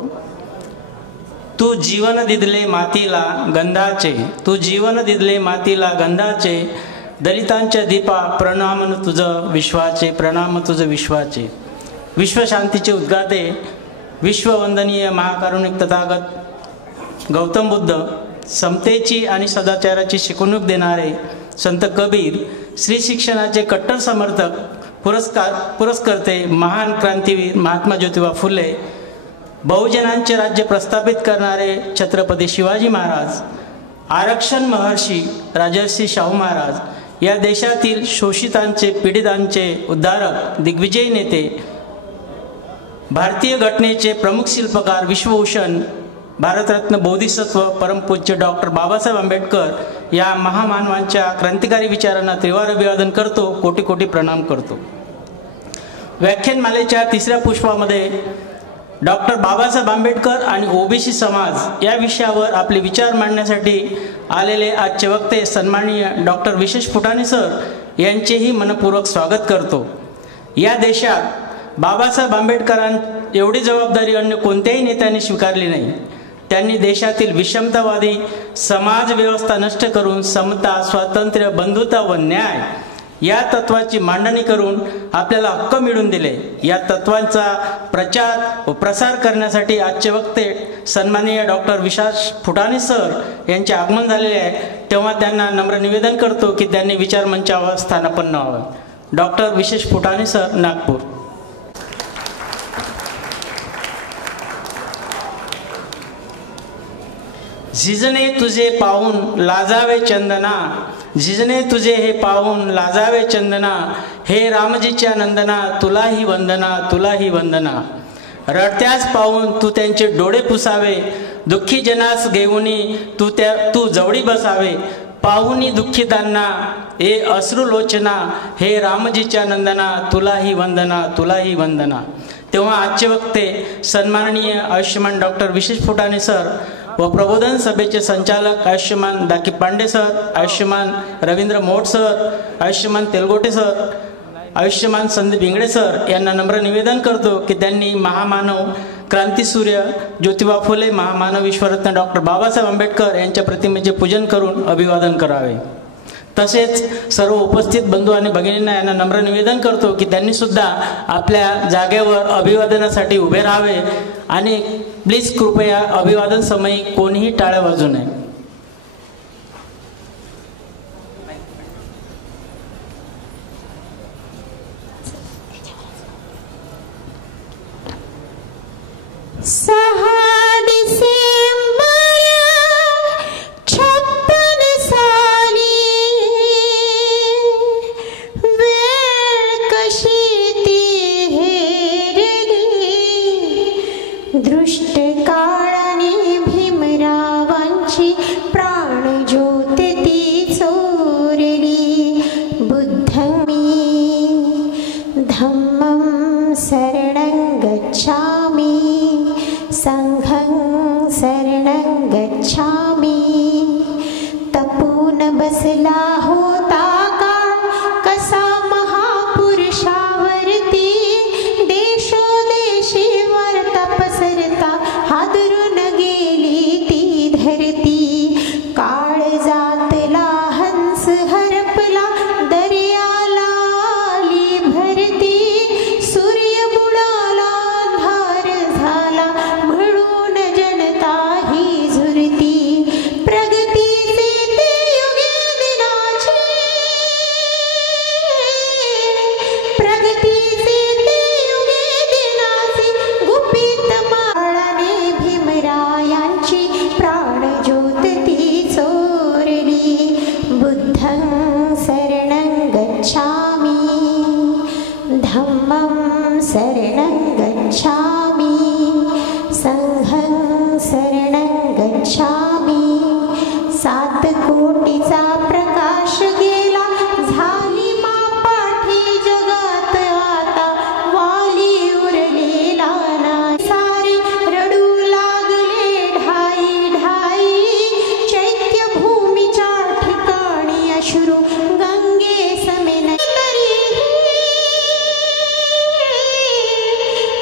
करतो. तू जीवन दिदले मातीला गंधाचे, तू जीवन दिदले मातीला गंधाचे, दलितांच्या दीपा प्रणाम तुझं विश्वाचे, प्रणाम तुझं विश्वाचे. विश्वशांतीचे उद्गाते विश्ववंदनीय महाकारुणिक तथागत गौतम बुद्ध, समतेची आणि सदाचाराची शिकवणूक देणारे संत कबीर, श्री शिक्षणाचे कट्टर समर्थक, पुरस्कर्ते, महान क्रांतीवीर महात्मा ज्योतिबा फुले, बहुजनांचे राज्य प्रस्थापित करणारे छत्रपती शिवाजी महाराज, आरक्षण महर्षी राजर्षी शाहू महाराज, या देशातील शोषितांचे, पीडितांचे उद्धारक, दिग्विजयी नेते, भारतीय घटनेचे प्रमुख शिल्पकार, विश्वभूषण, भारतरत्न बोधिसत्व परमपूज्य डॉक्टर बाबासाहेब आंबेडकर या महामानवांच्या क्रांतिकारी विचारांना त्रिवार अभिवादन करतो, कोटी कोटी प्रणाम करतो. व्याख्यानमालेच्या तिसऱ्या पुष्पामध्ये डॉक्टर बाबासाहेब आंबेडकर आणि ओबीसी समाज या विषयावर आपले विचार मांडण्यासाठी आलेले आजचे वक्ते सन्माननीय डॉक्टर विशेष फुटाणे सर यांचेही मनपूर्वक स्वागत करतो. या देशात बाबासाहेब आंबेडकरां एवढी जबाबदारी अन्य कोणत्याही नेत्याने स्वीकारली नाही. त्यांनी देशातील विषमतावादी समाज व्यवस्था नष्ट करून समता, स्वातंत्र्य, बंधुता व न्याय या तत्वाची मांडणी करून आपल्याला हक्क मिळवून दिले. या तत्वांचा प्रचार व प्रसार करण्यासाठी आजचे वक्ते सन्माननीय डॉक्टर विशेष फुटाणे सर यांचे आगमन झालेले आहे, तेव्हा त्यांना नम्र निवेदन करतो की त्यांनी विचार मंचावर स्थानापन्न व्हावं. डॉक्टर विशेष फुटाणे सर, नागपूर. झिजणे तुझे पाहून लाजावे चंदना, झिजणे तुझे हे पाहून लाजावे चंदना, हे रामजीच्या नंदना तुलाही वंदना, तुलाही वंदना. रडत्यास पाहून तू त्यांचे डोळे पुसावे, दुःखी जनास घेऊनी तू जवळी बसावे, पाहुनी दुःखितांना हे अश्रुलोचना, हे रामजीच्या नंदना तुलाही वंदना, तुलाही वंदना. तेव्हा आजचे वक्ते सन्माननीय आयुष्यमान डॉक्टर विशेष फुटाणे सर व प्रबोधन सभेचे संचालक आयुष्यमान दाकी पांडे सर, आयुष्यमान रवींद्र मोठ सर, आयुष्यमान तेलगोटे सर, आयुष्यमान संदीप इंगळे सर यांना नम्र निवेदन करतो की त्यांनी महामानव क्रांतीसूर्य ज्योतिबा फुले, महामानव विश्वरत्न डॉक्टर बाबासाहेब आंबेडकर यांच्या प्रतिमेचे पूजन करून अभिवादन करावे. तसेच सर्व उपस्थित बंधू आणि भगिनींना यांना नम्र निवेदन करतो की त्यांनी सुद्धा आपल्या जागेवर अभिवादनासाठी उभे राहावे आणि प्लीज कृपया अभिवादन समयी कोणीही टाळ्या वाजवू नये.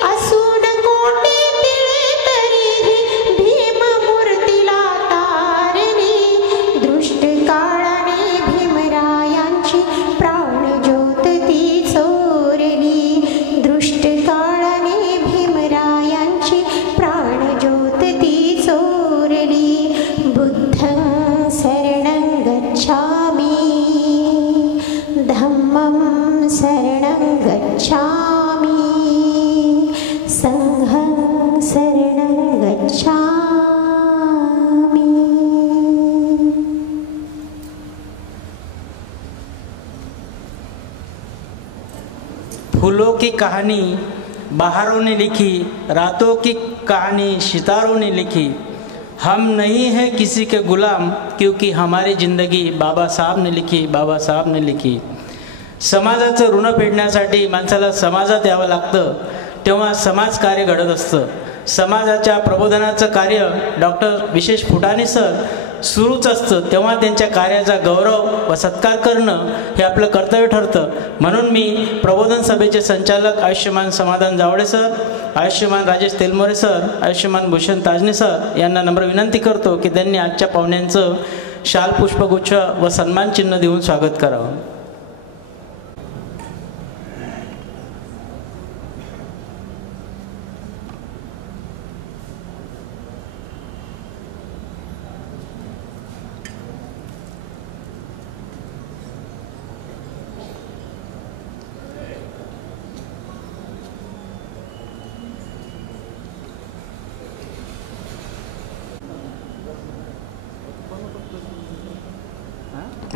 असून कोटी तिळे तरी की कहानी बहारों ने लिखी, रातों की कहानी सितारों ने लिखी। हम नहीं हैं किसी के गुलाम, क्योंकि हमारी ज़िंदगी बाबा साहब ने लिखी, बाबा साहब ने लिखी। समाजाचं ऋण फेडण्यासाठी माणसाला समाजात यावं लागतं, तेव्हा समाजकार्य घडत असतं। समाजाच्या प्रबोधनाचं कार्य डॉक्टर विशेष फुटाणे सर सुरूच असतं, तेव्हा त्यांच्या कार्याचा गौरव व सत्कार करणं हे आपलं कर्तव्य ठरतं। म्हणून मी प्रबोधन सभेचे संचालक आयुष्यमान समाधान जावळे सर, आयुष्यमान राजेश तेलमोरे सर, आयुष्यमान भूषण ताजने सर यांना नम्र विनंती करतो की त्यांनी आजच्या पाहुण्यांचं शाल पुष्पगुच्छ व सन्मान चिन्ह देऊन स्वागत करावं।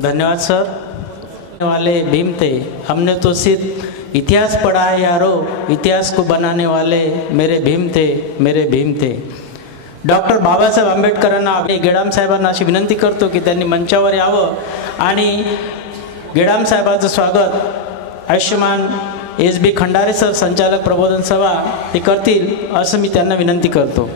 धन्यवाद सर। वाले भीम थे, हमने तो सिर्फ इतिहास पढ़ा है यारो, इतिहास को बनाने वाले मेरे भीम थे, मेरे भीम थे। डॉक्टर बाबासाहेब आंबेडकरांना गेडाम साहेबांना अशी विनंती करतो की त्यांनी मंचावर यावं आणि गेडाम साहेबांचं स्वागत आयुष्यमान SB खंडारे सर संचालक प्रबोधन सभा ते करतील असं मी त्यांना विनंती करतो।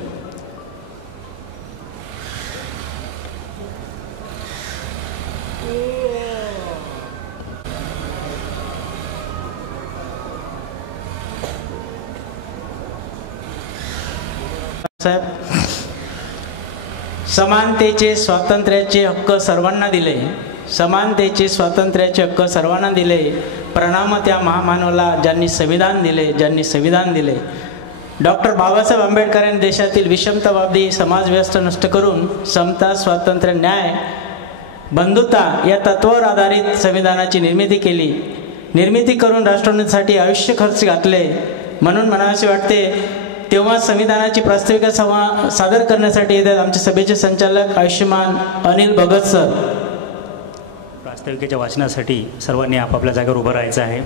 साहेब, समानतेचे स्वातंत्र्याचे हक्क सर्वांना दिले, समानतेचे स्वातंत्र्याचे हक्क सर्वांना दिले। प्रणाम त्या महामानवाला ज्यांनी संविधान दिले, ज्यांनी संविधान दिले। डॉक्टर बाबासाहेब आंबेडकरांनी देशातील विषमतावादी समाज व्यवस्था नष्ट करून समता, स्वातंत्र्य, न्याय, बंधुता या तत्वावर आधारित संविधानाची निर्मिती केली। निर्मिती करून राष्ट्रोन्नतीसाठी आयुष्य खर्च घातले। म्हणून म्हणावेसे वाटते तेव्हा संविधानाची प्रास्ताविका सादर करण्यासाठी येतात आमचे सभेचे संचालक आयुष्यमान अनिल भगत सर। प्रास्ताविकेच्या वाचनासाठी सर्वांनी आपापल्या जागेवर उभं राहायचं आहे।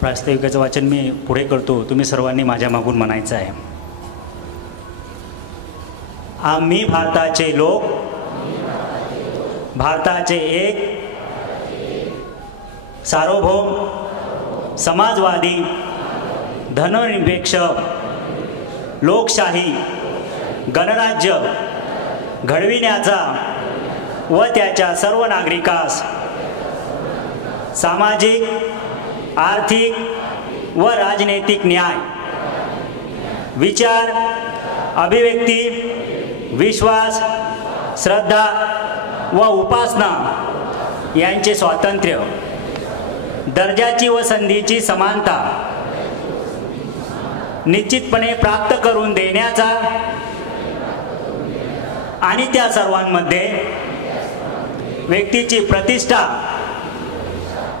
प्रास्ताविकेचं वाचन मी पुढे करतो, तुम्ही सर्वांनी माझ्या मागून म्हणायचं आहे। आम्ही भारताचे लोक, भारताचे एक सार्वभौम समाजवादी धर्मनिरपेक्ष लोकशाही गणराज्य घडविण्याचा व त्याच्या सर्व नागरिकास सामाजिक, आर्थिक व राजनैतिक न्याय, विचार, अभिव्यक्ती, विश्वास, श्रद्धा व उपासना यांचे स्वातंत्र्य, दर्जाची व संधीची समानता निश्चितपणे प्राप्त करून देण्याचा आणि त्या सर्वांमध्ये व्यक्तीची प्रतिष्ठा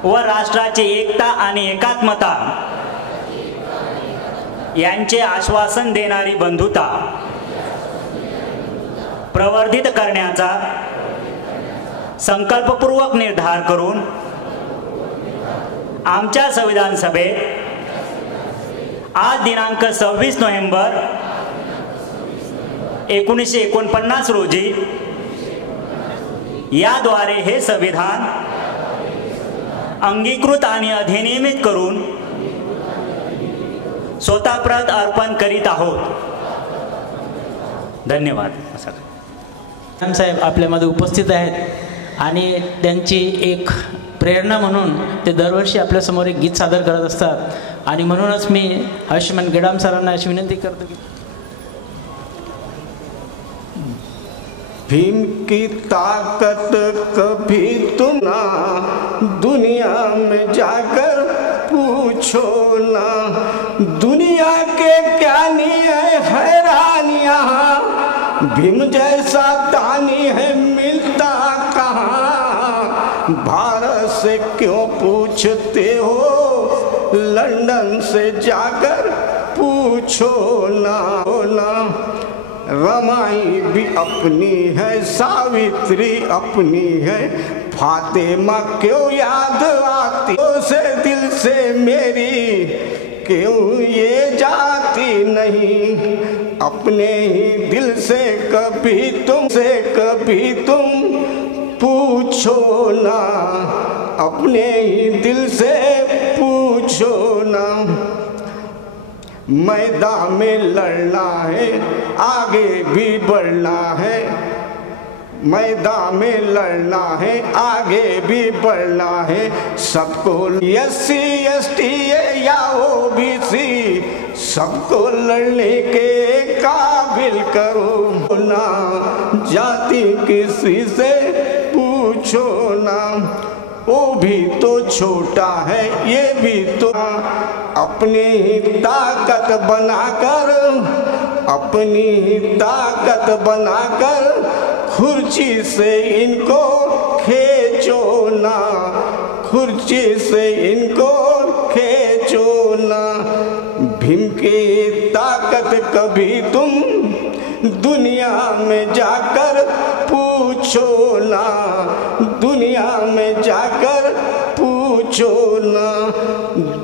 व राष्ट्राची एकता आणि एकात्मता यांचे आश्वासन देणारी बंधुता प्रवर्धित करण्याचा संकल्पपूर्वक निर्धार करून आमच्या संविधान सभेत आज दिनांक 26 नोव्हेंबर 1949 रोजी याद्वारे हे संविधान अंगीकृत आणि अधिनियमित करून स्वतःप्रत अर्पण करीत आहोत। धन्यवाद। साहेब आपल्यामध्ये उपस्थित आहेत आणि त्यांची एक प्रेरणा म्हणून ते दरवर्षी आपल्यासमोर एक गीत सादर करत असतात आणि म्हणूनच मी आयुष्यमान गेडाम सरांना अशी विनंती करतो की भीम की ताकत कभी तुम ना दुनिया में जाकर पूछो ना, दुनिया के क्या है हैरानियाँ, भीम जैसा दानी है मिलता कहाँ, भारत से क्यों पूछते हो, लंदन से जाकर पूछो ना। रमाई भी अपनी है, सावित्री अपनी है, फातिमा क्यों याद आती जाती से दिल से मेरी क्यों ये जाती नहीं, अपने ही दिल से कभी तुम पूछो ना, अपने ही दिल से पूछो ना। मैदान में लड़ना है, आगे भी बढ़ना है, मैदान में लड़ना है, आगे भी बढ़ना है। सबको SC ST या OBC सबको लड़ने के काबिल करो ना, जाति किसी से पूछो ना। वो भी तो छोटा है, ये भी तो अपनी ही ताकत बनाकर, अपनी ही ताकत बनाकर खुर्ची से इनको खींचो ना, खुर्ची से इनको खींचो ना। भीम की ताकत कभी तुम दुनिया में जाकर पूछो ना, दुनिया में जाकर पूछो ना।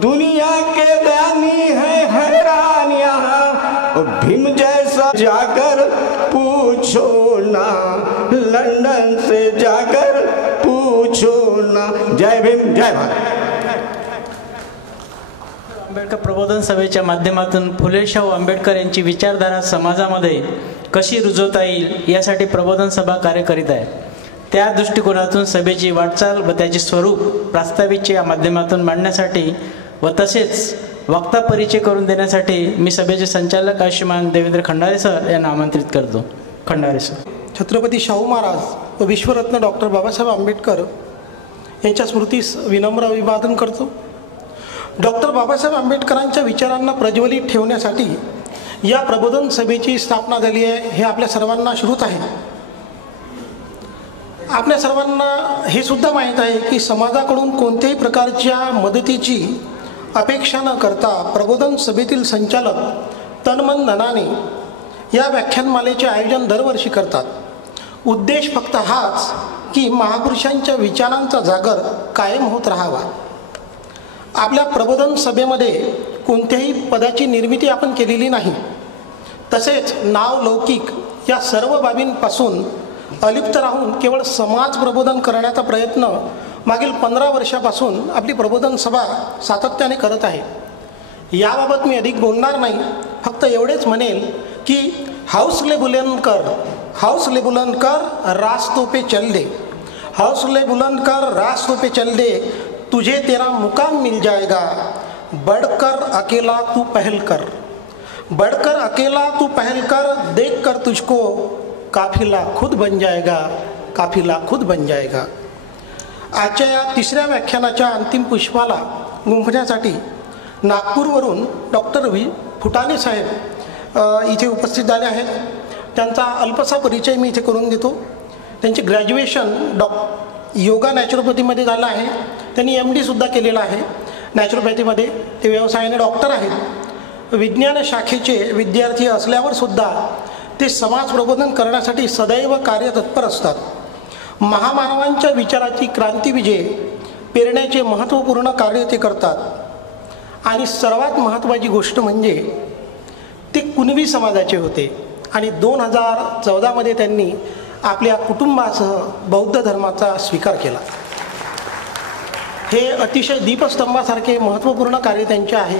दुनिया के दानी है हैरान यहाँ, भीम जैसा जाकर पूछो ना, लंदन से जाकर पूछो ना। जय भीम, जय भारत। आंबेडकर प्रबोधन सभेच्या माध्यमातून फुले शाहू आंबेडकर यांची विचारधारा समाजामध्ये कशी रुजवता येईल यासाठी प्रबोधन सभा कार्य करीत आहे। त्या दृष्टिकोनातून सभेची वाटचाल व त्याचे स्वरूप प्रास्ताविकच्या माध्यमातून मांडण्यासाठी व तसेच वक्ता परिचय करून देण्यासाठी मी सभेचे संचालक श्रीमान देवेंद्र खंडारे सर यांना आमंत्रित करतो। खंडारे सर। छत्रपती शाहू महाराज व विश्वरत्न डॉक्टर बाबासाहेब आंबेडकर यांच्या स्मृतीस विनम्र अभिवादन करतो। डॉक्टर बाबासाहेब आंबेडकरांच्या विचारांना प्रज्वलित ठेवण्यासाठी या प्रबोधन सभेची स्थापना झाली आहे, हे आपल्या सर्वांना श्रुत आहे। आपल्या सर्वांना हे सुद्धा माहीत आहे की समाजाकडून कोणत्याही प्रकारच्या मदतीची अपेक्षा न करता प्रबोधन सभेतील संचालक तनमन धनाने या व्याख्यानमालेचे आयोजन दरवर्षी करतात। उद्देश फक्त हाच की महापुरुषांच्या विचारांचा जागर कायम होत राहावा। आपल्या प्रबोधन सभेमध्ये कोणत्याही पदाची निर्मिती आपण केलेली नाही, तसेच नाव लौकिक या सर्व बाबींपासून अलिप्त राहून केवळ समाज प्रबोधन करण्याचा प्रयत्न मागील 15 वर्षापासून आपली प्रबोधन सभा सातत्याने करत आहे। याबाबत मी अधिक बोलणार नाही, फक्त एवढेच म्हणेल की हौसले बुलंद कर रास्तों पे चल दे, हौसले बुलंद कर रास्तों पे चल दे, तुझे तेरा मुकाम मिल जाएगा, बढ़कर अकेला तू पहल कर, बढ़कर अकेला तू पहल कर, देख कर तुझको काफिला खुद बन जाएगा, काफिला खुद बन जाएगा। आजच्या या तिसऱ्या व्याख्यानाच्या अंतिम पुष्पाला गुंफण्यासाठी नागपूरवरून डॉक्टर फुटाणे साहेब इथे उपस्थित झाले आहेत। त्यांचा अल्पसा परिचय मी इथे करून देतो। त्यांचे ग्रॅज्युएशन योगा नॅचरोपॅथीमध्ये झालं आहे। त्यांनी MD सुद्धा केलेलं आहे नॅचरोपॅथीमध्ये। ते व्यवसायाने डॉक्टर आहेत। विज्ञान शाखेचे विद्यार्थी असल्यावर सुद्धा ते समाज प्रबोधन करण्यासाठी सदैव कार्यतत्पर असतात। महामानवांच्या विचाराची क्रांती विजय पेरण्याचे महत्त्वपूर्ण कार्य ते करतात। आणि सर्वात महत्त्वाची गोष्ट म्हणजे ते कुणबी समाजाचे होते आणि 2014 मध्ये त्यांनी आपल्या कुटुंबासह बौद्ध धर्माचा स्वीकार केला। हे अतिशय दीपस्तंभासारखे महत्त्वपूर्ण कार्य त्यांचे आहे।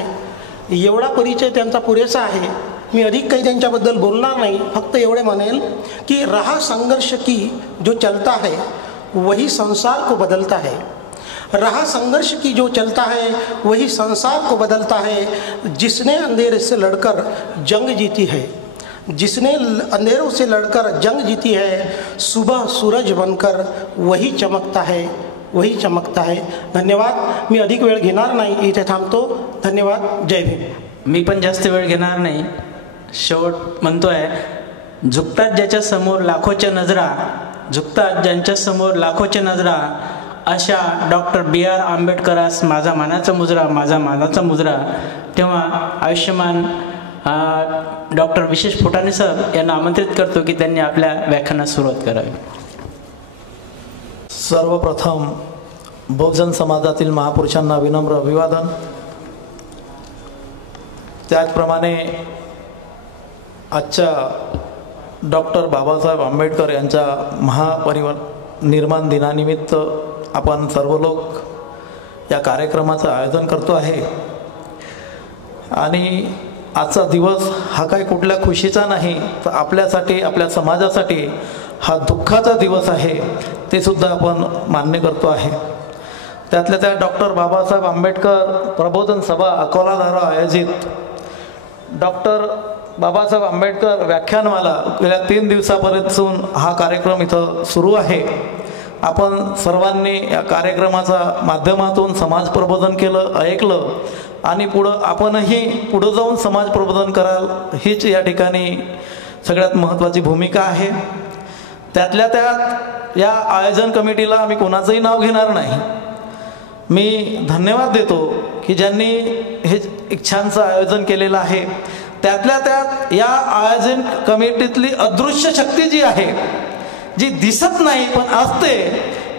एवढा परिचय त्यांचा पुरेसा आहे। मी अधिक काही त्यांच्याबद्दल बोलणार नाही, फक्त एवढे म्हणेल की रहा संघर्ष की जो चलता है वही संसार को बदलता है, रहा संघर्ष की जो चलता है वही संसार को बदलता है, जिसने अंधेरे से लड़कर जंग जीती है, जिसने अंधेरों से लड़कर जंग जीती है, सुबह सूरज बनकर वही चमकता है, वही चमकता है। धन्यवाद। मी अधिक वेळ घेणार नाही, इथे थांबतो। धन्यवाद। जय भीम। मी पण जास्त वेळ घेणार नाही। शेवट म्हणतोय, झुकतात ज्याच्या समोर लाखोच्या नजरा, झुकतात ज्यांच्या समोर लाखोच्या नजरा, अशा डॉक्टर BR आंबेडकरास माझा मानाचा मुजरा, माझा मानाचा मुजरा। तेव्हा आयुष्यमान डॉक्टर विशेष फुटाणे सर यांना आमंत्रित करतो की त्यांनी आपल्या व्याख्यानास सुरुवात करावी। सर्वप्रथम बहुजन समाजातील महापुरुषांना विनम्र अभिवादन. त्याचप्रमाणे आजच्या डॉक्टर बाबासाहेब आंबेडकर यांच्या निर्माण दिनानिमित्त आपण सर्व लोक या कार्यक्रमाचं आयोजन करतो आहे. आणि आजचा दिवस हा काही कुठल्या खुशीचा नाही, तर आपल्यासाठी, आपल्या समाजासाठी हा दुःखाचा दिवस आहे, ते सुद्धा आपण मान्य करतो आहे. त्यातल्या त्यात डॉक्टर बाबासाहेब आंबेडकर प्रबोधन सभा अकोलाद्वारा आयोजित डॉक्टर बाबासाहेब आंबेडकर व्याख्यानमाला गेल्या 3 दिवसापासून हा कार्यक्रम इथं सुरू आहे. आपण सर्वांनी या कार्यक्रमाच्या माध्यमातून समाज प्रबोधन केलं, ऐकलं आणि आपणही पुढं जाऊन समाज प्रबोधन कराल, हीच या ठिकाणी सगळ्यात महत्त्वाची भूमिका आहे. त्यातल्या त्यात या आयोजन कमिटीला मी कोणाचंही नाव घेणार नाही. मी धन्यवाद देतो की ज्यांनी हे एक छानसं आयोजन केलेलं आहे. त्यातल्या त्यात या आयोजन कमिटीतली अदृश्य शक्ती जी आहे, जी दिसत नाही पण असते,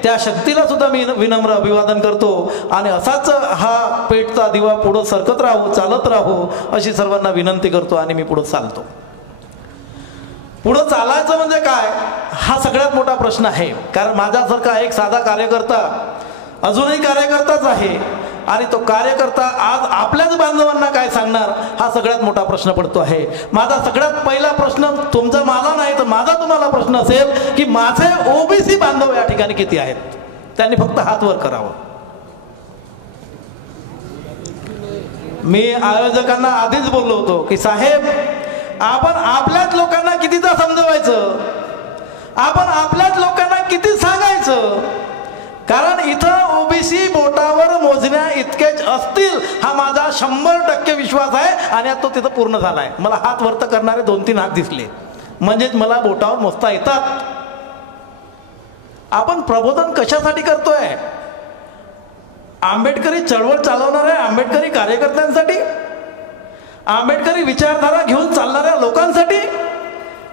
त्या शक्तीला सुद्धा मी विनम्र अभिवादन करतो. आणि असाच हा पेटचा दिवा पुढं सरकत राहू, चालत राहू अशी सर्वांना विनंती करतो. आणि मी पुढं चालतो. पुढं चालायचं म्हणजे काय, हा सगळ्यात मोठा प्रश्न आहे. कारण माझ्यासारखा एक साधा कार्यकर्ता अजूनही कार्यकर्ताच आहे, आणि तो कार्यकर्ता आज आपल्याच बांधवांना काय सांगणार, हा सगळ्यात मोठा प्रश्न पडतो आहे. माझा सगळ्यात पहिला प्रश्न तुमचा मला नाही, तर माझा तुम्हाला प्रश्न असेल की माझे ओबीसी बांधव या ठिकाणी किती आहेत. त्यांनी फक्त हात वर करावं. मी आयोजकांना आधीच बोललो होतो की साहेब, आपण आपल्याच लोकांना कितीदा समजवायचं, आपण आपल्याच लोकांना किती सांगायचं. कारण इथं ओबीसी बोटावर मोजण्या इतकेच असतील, हा माझा 100% विश्वास आहे. आणि आता तो तिथं पूर्ण झाला आहे. मला हात वर्त करणारे 2-3 हात दिसले, म्हणजेच मला बोटावर मोजता येतात. आपण प्रबोधन कशासाठी करतोय? आंबेडकरी चळवळ चालवणाऱ्या आंबेडकरी कार्यकर्त्यांसाठी, आंबेडकरी विचारधारा घेऊन चालणाऱ्या लोकांसाठी,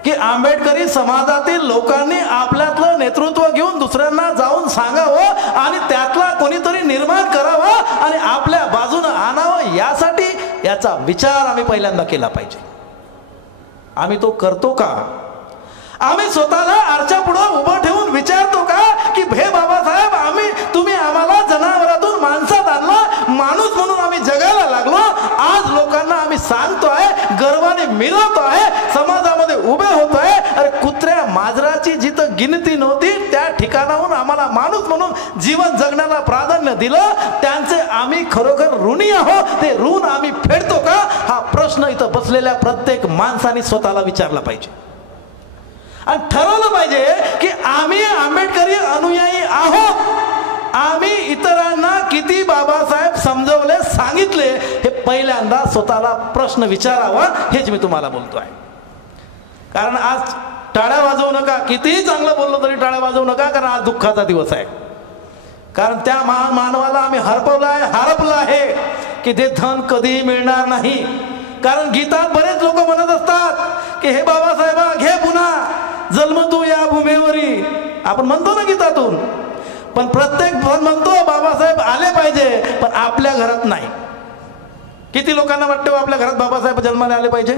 की आंबेडकरी समाजातील लोकांनी आपल्यातलं नेतृत्व घेऊन दुसऱ्यांना जाऊन सांगावं आणि त्यातला कोणीतरी निर्माण करावं आणि आपल्या बाजूनं आणावं, यासाठी याचा विचार आम्ही पहिल्यांदा केला पाहिजे. आम्ही तो करतो का? आम्ही स्वतःला आरशापुढं उभं ठेवून विचारतो का की हे बाबासाहेब, तुम्ही आम्हाला जनावरातून माणसात आणलं, माणूस म्हणून आम्ही जगायला लागलो, आज लोकांना आम्ही सांगतोय, गर्वाने मिरवतोय, समाजामध्ये उभे होतोय. अरे कुत्र्या मांजराची जिथं गिनती नव्हती त्या ठिकाणाहून आम्हाला माणूस म्हणून जीवन जगण्याला प्राधान्य दिलं, त्यांचे आम्ही खरोखर ऋणी आहोत. ते ऋण आम्ही फेडतो का? हा प्रश्न इथं बसलेल्या प्रत्येक माणसाने स्वतःला विचारला पाहिजे आणि ठरवलं पाहिजे की आम्ही आंबेडकरी अनुयायी आहोत. आम्ही इतरांना किती बाबासाहेब समजवले, सांगितले, हे पहिल्यांदा स्वतःला प्रश्न विचारावा, हेच मी तुम्हाला बोलतो आहे. कारण आज टाळ्या वाजवू नका, कितीही चांगलं बोललो तरी टाळ्या वाजवू नका, कारण आज दुःखाचा दिवस आहे. कारण त्या मानवाला आम्ही हरपलं आहे की ते धन कधीही मिळणार नाही. कारण गीतात बरेच लोक म्हणत असतात की हे बाबासाहेबा, घे पुन्हा जन्म तू या भूमीवरी, आपण म्हणतो ना गीतातून. पण प्रत्येक म्हणतो बाबासाहेब आले पाहिजे, पण आपल्या घरात नाही. किती लोकांना वाटतं आपल्या घरात बाबासाहेब जन्माला आले पाहिजे?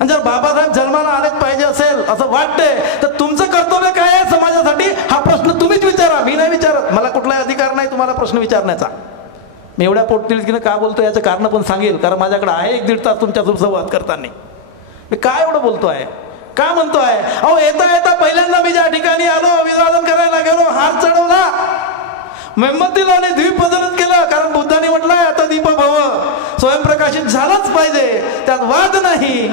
आणि जर बाबासाहेब जन्माला आलेच पाहिजे असेल असं वाटतंय, तर तुमचं कर्तव्य काय आहे समाजासाठी, हा प्रश्न तुम्हीच विचारा. मी नाही विचारत, मला कुठलाही अधिकार नाही तुम्हाला प्रश्न विचारण्याचा. मी एवढ्या पोटतिडकीनं का बोलतो याचं कारण पण सांगेल, कारण माझ्याकडे आहे 1-1.5 तास तुमच्यासोबत संवाद करताना. मी काय एवढं बोलतो आहे, का म्हणतो आहे? अहो, येता येता पहिल्यांदा मी ज्या ठिकाणी आलो, अभिवादन करायला गेलो, हार चढवला, मेणबत्ती लावली, दीप प्रज्वलित केलं. कारण बुद्धाने म्हटलंय आता दीप भव, स्वयंप्रकाशित झालाच पाहिजे, त्यात वाद नाही.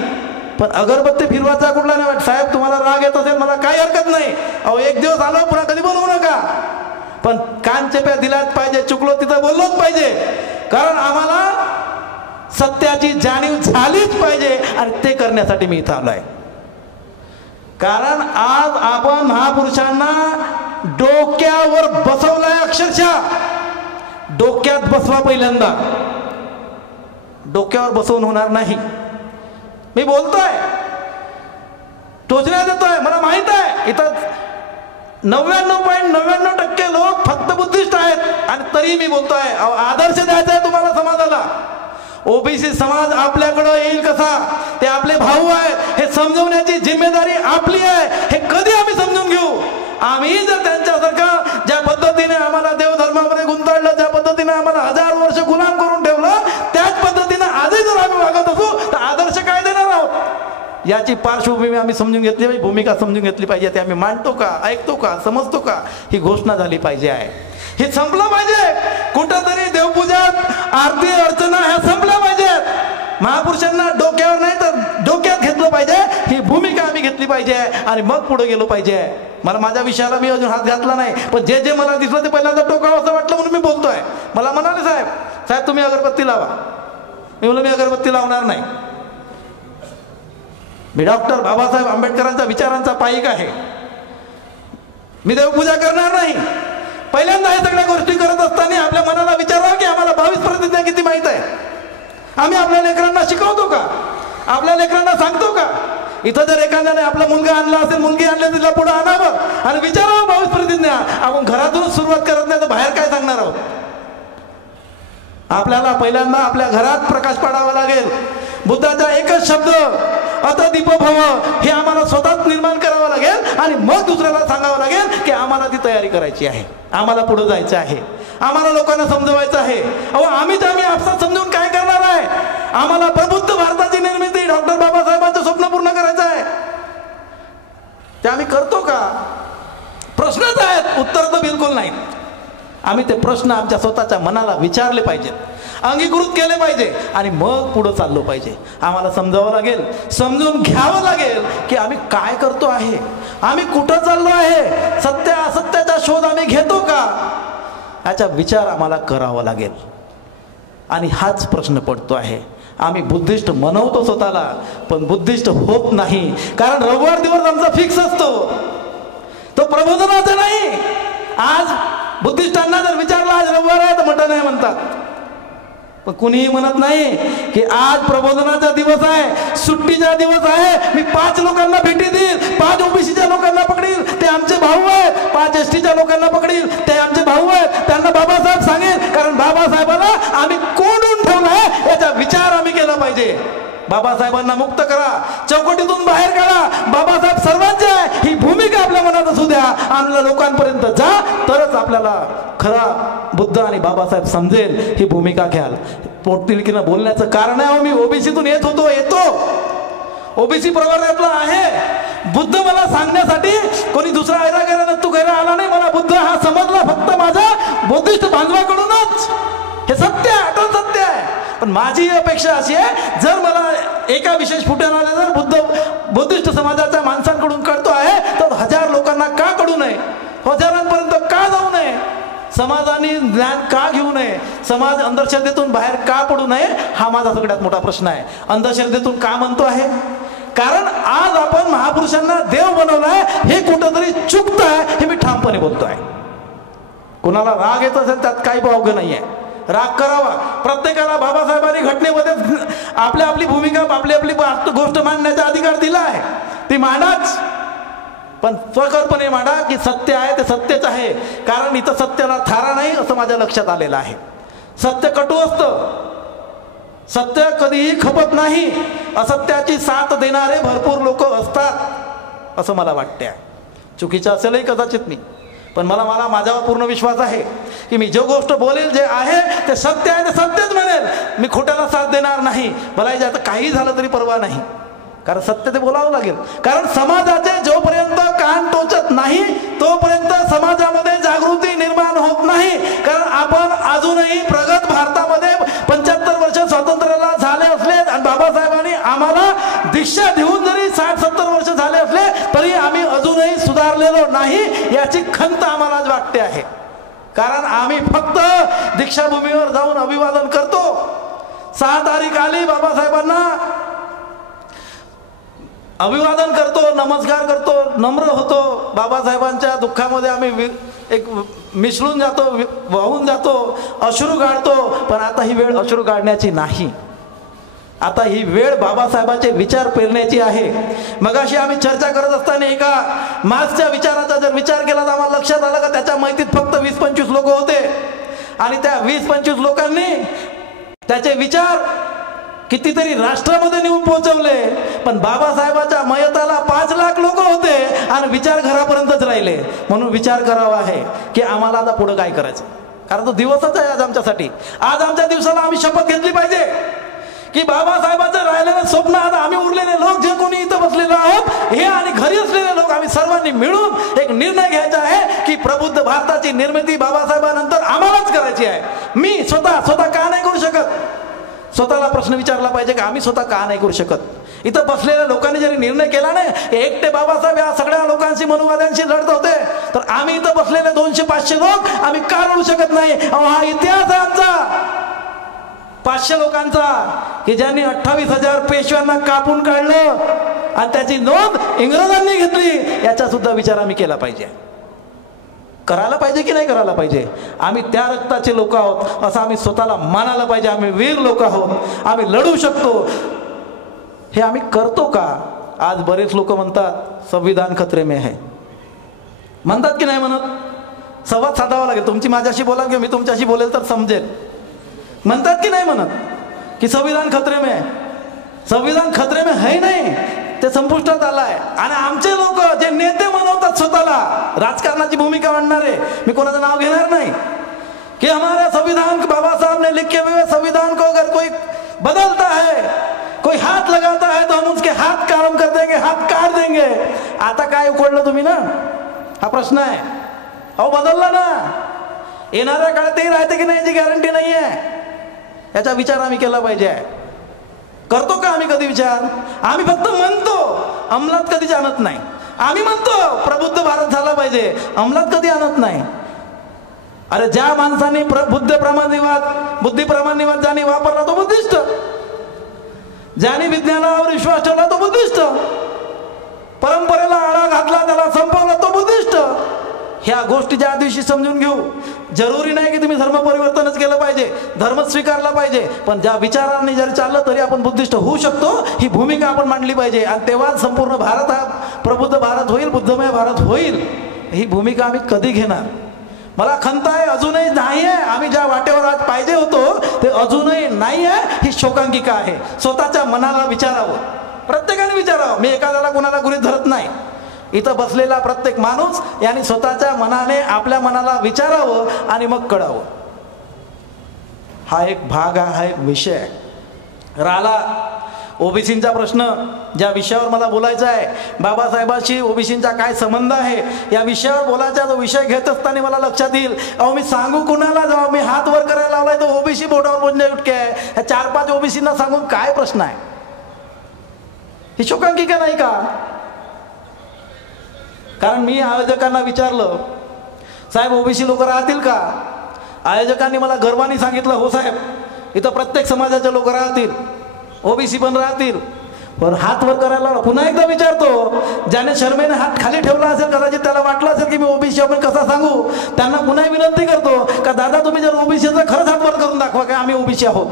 पण अगरबत्ती फिरवायचा कुठला नाही. साहेब तुम्हाला राग येत असेल, मला काही हरकत नाही. अहो, एक दिवस आलो, पुन्हा कधी बोलवू नका. पण कानचेप्या दिलाच पाहिजे, चुकलो तिथं बोललोच पाहिजे. कारण आम्हाला सत्याची जाणीव झालीच पाहिजे आणि ते करण्यासाठी मी इथं आलोय. कारण आज आपण महापुरुषांना डोक्यावर बसवलाय, अक्षरशः डोक्यात बसवा. पहिल्यांदा डोक्यावर बसवून होणार नाही. मी बोलतोय, टोचण्या देतोय, मला माहित आहे इथं 99.99% लोक फक्त बुद्धिस्ट आहेत आणि तरी मी बोलतोय आदर्श द्यायचा आहे तुम्हाला समाजाला. ओबीसी समाज आपल्याकडं येईल कसा, ते आपले भाऊ आहेत हे समजवण्याची जिम्मेदारी आपली आहे. हे कधी आम्ही समजून घेऊ? आम्ही जर त्यांच्यासारखं ज्या पद्धतीने आम्हाला देवधर्मामध्ये गुंतवलं, ज्या पद्धतीने आम्हाला 1000 वर्ष गुलाम करून ठेवलं, त्याच पद्धतीने आजही जर आम्ही वागत असू तर आदर्श काय देणार आहोत? याची पार्श्वभूमी आम्ही समजून घेतली पाहिजे, भूमिका समजून घेतली पाहिजे. ते आम्ही मांडतो का, ऐकतो का, समजतो का, ही घोषणा झाली पाहिजे आहे. हे संपलं पाहिजे. कुठंतरी देवपूजात आरती अर्चना ह्या संपल्या पाहिजेत. महापुरुषांना डोक्यावर नाही तर डोक्यात घेतलं पाहिजे. ही भूमिका आम्ही घेतली पाहिजे आणि मग पुढे गेलो पाहिजे. मला माझ्या विषयाला मी अजून हात घातला नाही, पण जे जे मला दिसलं ते पहिल्यांदा टोकावं असं वाटलं म्हणून मी बोलतोय. मला म्हणाले साहेब तुम्ही अगरबत्ती लावा. मी म्हणलं मी अगरबत्ती लावणार नाही. मी डॉक्टर बाबासाहेब आंबेडकरांच्या विचारांचा पाईक आहे. मी देवपूजा करणार नाही. पहिल्यांदा हे सगळ्या गोष्टी करत असताना आपल्या मनाला विचारावं की आम्हाला 22 प्रतिज्ञा किती माहीत आहे. आम्ही आपल्या लेकरांना शिकवतो का? आपल्या लेकरांना सांगतो का? इथं जर एखाद्याने आपला मुलगा आणला असेल, मुलगी आणली, तिला पुढे आणावं आणि विचारावं 22 प्रतिज्ञा. आपण घरातूनच सुरुवात करत नाही तर बाहेर काय सांगणार आहोत? आपल्याला पहिल्यांदा आपल्या घरात प्रकाश पाडावा लागेल. बुद्धाचा एकच शब्द अत दीप भव हे आम्हाला स्वतःच निर्माण करावं लागेल आणि मग दुसऱ्याला सांगावं लागेल की आम्हाला ती तयारी करायची आहे, आम्हाला पुढे जायचं आहे, आम्हाला लोकांना समजवायचं आहे. आम्ही आपसात समजून काय करणार आहे? आम्हाला प्रबुद्ध भारताची निर्मिती डॉक्टर बाबासाहेबांचं स्वप्न पूर्ण करायचं आहे. ते आम्ही करतो का? प्रश्नच आहेत, उत्तर तर बिलकुल नाही. आम्ही ते प्रश्न आमच्या स्वतःच्या मनाला विचारले पाहिजेत, अंगीकृत केले पाहिजे आणि मग पुढे चाललो पाहिजे. आम्हाला समजावं लागेल, समजून घ्यावं लागेल की आम्ही काय करतो आहे, आम्ही कुठं चाललो आहे, सत्य असत्याचा शोध आम्ही घेतो का, याचा विचार आम्हाला करावा लागेल. आणि हाच प्रश्न पडतो आहे. आम्ही बुद्धिस्ट म्हणवतो स्वतःला, पण बुद्धिस्ट होत नाही. कारण रविवार दिवस आमचा फिक्स असतो, तो प्रबोधनाचा नाही. आज बुद्धिस्टांना जर विचारलं आज रविवार आहे तर मटण आहे म्हणतात, पण कुणीही म्हणत नाही की आज प्रबोधनाचा दिवस आहे, सुट्टीचा दिवस आहे. मी 5 लोकांना भेटी देईल, 5 ओबीसीच्या लोकांना पकडील, ते आमचे भाऊ आहेत. 5 एसटीच्या लोकांना पकडील, ते आमचे भाऊ आहेत. त्यांना बाबासाहेब सांगेल, कारण बाबासाहेबांना आम्ही कोंडून ठेवलंय याचा विचार आम्ही केला पाहिजे. बाबासाहेबांना मुक्त करा, चौकटीतून बाहेर काढा. बाबासाहेब सर्वांचे आहे ही भूमिका आपल्या मनात असू द्या आणि लोकांपर्यंत जा, तरच आपल्याला खरा बुद्ध आणि बाबासाहेब समजेल. ही भूमिका घ्याल. पोटतिडकीनं बोलण्याचं कारण आहे, मी ओबीसीतून येतो, ओबीसी प्रवर्गातला आहे. बुद्ध मला सांगण्यासाठी कोणी दुसरा ऐरा नत्तू गैरा आला नाही. मला बुद्ध हा समजला फक्त माझा बुद्धिस्ट बांधवाकडूनच. हे सत्य आहे, अटल सत्य आहे. पण माझी अपेक्षा अशी आहे, जर मला एका विशेष फुट्याला जर बुद्धिस्ट समाजाच्या माणसांकडून कळतो आहे तर 1000 लोकांना का कळू नये, हजारांपर्यंत का जाऊ नये, समाजाने ज्ञान का घेऊ नये, समाज अंधश्रद्धेतून बाहेर का पडू नये, हा माझा सगळ्यात मोठा प्रश्न आहे. अंधश्रद्धेतून का म्हणतो आहे? कारण आज आपण महापुरुषांना देव बनवलाय, हे कुठंतरी चुकत आहे, हे मी ठामपणे बोलतोय. कोणाला राग येत असेल त्यात काही भावग नाहीये, राग करावा. प्रत्येकाला बाबासाहेबांनी घटनेमध्ये आपली भूमिका आपली गोष्ट मांडण्याचा अधिकार दिला आहे, ती मांडाच. पण स्वकल्पने मांडा की सत्य आहे ते सत्यच आहे. कारण इथं सत्याला थारा नाही असं माझ्या लक्षात आलेलं आहे. सत्य कटू असतं, सत्य कधीही खपत नाही. असत्याची साथ देणारे भरपूर लोक असतात असं मला वाटते. चुकीचं असेलही कदाचित मी, पण मला माझ्यावर पूर्ण विश्वास आहे की मी जो गोष्ट बोलेल जे आहे ते सत्य आहे ते सत्यच म्हणेल. मी खोट्याला साथ देणार नाही. मला ज्याचं काही झालं तरी पर्वा नाही, कारण सत्य ते बोलावं लागेल. कारण समाजाचे जोपर्यंत कान टोचत नाही तोपर्यंत समाजामध्ये जागृती निर्माण होत नाही. कारण आपण अजूनही प्रगत भारतामध्ये 75 वर्ष स्वातंत्र्याला झाले असले आणि बाबासाहेबांनी आम्हाला दीक्षा देऊन जरी 60-70 वर्ष झाले असले तरी आम्ही अजूनही सुधारलेलो नाही, याची खंत आम्हाला आज वाटते आहे. कारण आम्ही फक्त दीक्षाभूमीवर जाऊन अभिवादन करतो. 6 तारीख आली, बाबासाहेबांना अभिवादन करतो, नमस्कार करतो, नम्र होतो. बाबासाहेबांच्या दुःखामध्ये आम्ही एक मिसळून जातो, वाहून जातो, अश्रू गाळतो. पण आता ही वेळ अश्रू गाळण्याची नाही. आता ही वेळ बाबासाहेबांचे विचार पेरण्याची आहे. मगाशी आम्ही चर्चा करत असताना एका मार्क्सच्या विचाराचा जर विचार केला तर आम्हाला लक्षात आलं का त्याच्या माहितीत फक्त 20-25 लोक होते आणि त्या 20-25 लोकांनी त्याचे विचार कितीतरी राष्ट्रामध्ये नेऊन पोहोचवले. पण बाबासाहेबाच्या मयताला 5 लाख लोक होते आणि विचार घरापर्यंतच राहिले. म्हणून विचार करावा आहे की आम्हाला आता पुढे काय करायचं, कारण तो दिवसच आहे आज आमच्यासाठी. आज आमच्या दिवसाला आम्ही शपथ घेतली पाहिजे की बाबासाहेबांचं राहिलेलं स्वप्न आता आम्ही उरलेले लोक जे कोणी इथं बसलेलो आहोत हे आणि घरी असलेले लोक आम्ही सर्वांनी मिळून एक निर्णय घ्यायचा आहे की प्रबुद्ध भारताची निर्मिती बाबासाहेबांनंतर आम्हालाच करायची आहे. मी स्वतः का नाही करू शकत? स्वतःला प्रश्न विचारला पाहिजे की आम्ही स्वतः का नाही करू शकत? इथं बसलेल्या लोकांनी जरी निर्णय केला नाही एकटे बाबासाहेब या सगळ्या लोकांशी मनुवाद्यांशी लढत होते तर आम्ही इथं बसलेले 200-500 लोक आम्ही का लढू शकत नाही? हा इतिहास आहे आमचा 500 लोकांचा की ज्यांनी 28,000 पेशव्यांना कापून काढलं आणि त्याची नोंद इंग्रजांनी घेतली. याचा सुद्धा विचार आम्ही केला पाहिजे. करायला पाहिजे की नाही करायला पाहिजे? आम्ही त्या रक्ताचे लोक आहोत असं आम्ही स्वतःला मानायला पाहिजे. आम्ही वीर लोक आहोत, आम्ही लढू शकतो. हे आम्ही करतो का? आज बरेच लोक म्हणतात संविधान खतरे में है, म्हणतात की नाही म्हणत? संवाद साधावा लागेल. तुमची माझ्याशी बोला किंवा मी तुमच्याशी बोलेल तर समजेल. म्हणतात की नाही म्हणत की संविधान खतरे में? संविधान खतरे में है नाही, ते संपुष्टात आलाय. आणि आमचे लोक जे नेते म्हणवतात स्वतःला, राजकारणाची भूमिका मांडणारे, मी कोणाचं नाव घेणार नाही, कि हमारा संविधान बाबा साहब ने लिखे हुए संविधान को अगर कोई बदलता है, कोई हाथ लगाता है तो हम उसके हाथ काम कर देंगे, हाथ काट देंगे. आता काय उकडलं तुम्ही ना? हा प्रश्न आहे. अहो बदलला ना, येणाऱ्या काळात ते राहते की नाही याची गॅरंटी नाही आहे. याचा विचार आम्ही केला पाहिजे. करतो का आम्ही कधी विचार? आम्ही फक्त म्हणतो, अंमलात कधीच आणत नाही. आम्ही म्हणतो प्रबुद्ध भारत झाला पाहिजे, अंमलात कधी आणत नाही. अरे ज्या माणसाने बुद्धी प्रमाणवाद ज्याने वापरला तो बुद्धिस्ट, ज्याने विज्ञानावर विश्वास ठेवला तो बुद्धिस्ट, परंपरेला आळा घातला त्याला संपवला तो बुद्धिस्ट. ह्या गोष्टी ज्या दिवशी समजून घेऊ, जरुरी नाही की तुम्ही धर्म परिवर्तनच केलं पाहिजे, धर्म स्वीकारला पाहिजे, पण ज्या विचारांनी जरी चाललं तरी आपण बुद्धिस्ट होऊ शकतो, ही भूमिका आपण मांडली पाहिजे. आणि तेव्हा संपूर्ण भारत हा प्रबुद्ध भारत होईल, बुद्धमय भारत होईल. ही भूमिका आम्ही कधी घेणार? मला खंत आहे, अजूनही नाही आहे. आम्ही ज्या वाटेवर आज पाहिजे होतो ते अजूनही नाही आहे. ही शोकांकिका आहे. स्वतःच्या मनाला विचारावं, प्रत्येकाने विचारावं. मी एखाद्याला कोणाला गृहीत धरत नाही. इथं बसलेला प्रत्येक माणूस यांनी स्वतःच्या मनाने आपल्या मनाला विचारावं आणि मग कळावं. हा एक भाग आहे, हा एक विषय आहे. राहिला ओबीसींचा प्रश्न, ज्या विषयावर मला बोलायचं आहे, बाबासाहेबांशी ओबीसींचा काय संबंध आहे या विषयावर बोलायचा. तो विषय घेत असताना मला लक्षात येईल, अहो मी सांगू कुणाला जाऊ? मी हात वर करायला लावलाय तो ओबीसी बोटावर बोलणे उठके आहे. ह्या 4-5 ओबीसींना सांगून काय प्रश्न आहे? ही शोकांकिका नाही का? कारण मी आयोजकांना विचारलं, साहेब ओबीसी लोक राहतील का? आयोजकांनी मला गर्वाने सांगितलं, हो साहेब इथं प्रत्येक समाजाचे लोक राहतील, ओबीसी पण राहतील. पण हात वर करायला पुन्हा एकदा विचारतो, ज्याने शर्मेने हात खाली ठेवला असेल, कदाचित त्याला वाटलं असेल की मी ओबीसी आपण कसा सांगू, त्यांना पुन्हा विनंती करतो का दादा तुम्ही जर ओबीसी तर खरंच हात वर करून दाखवा का आम्ही ओबीसी आहोत.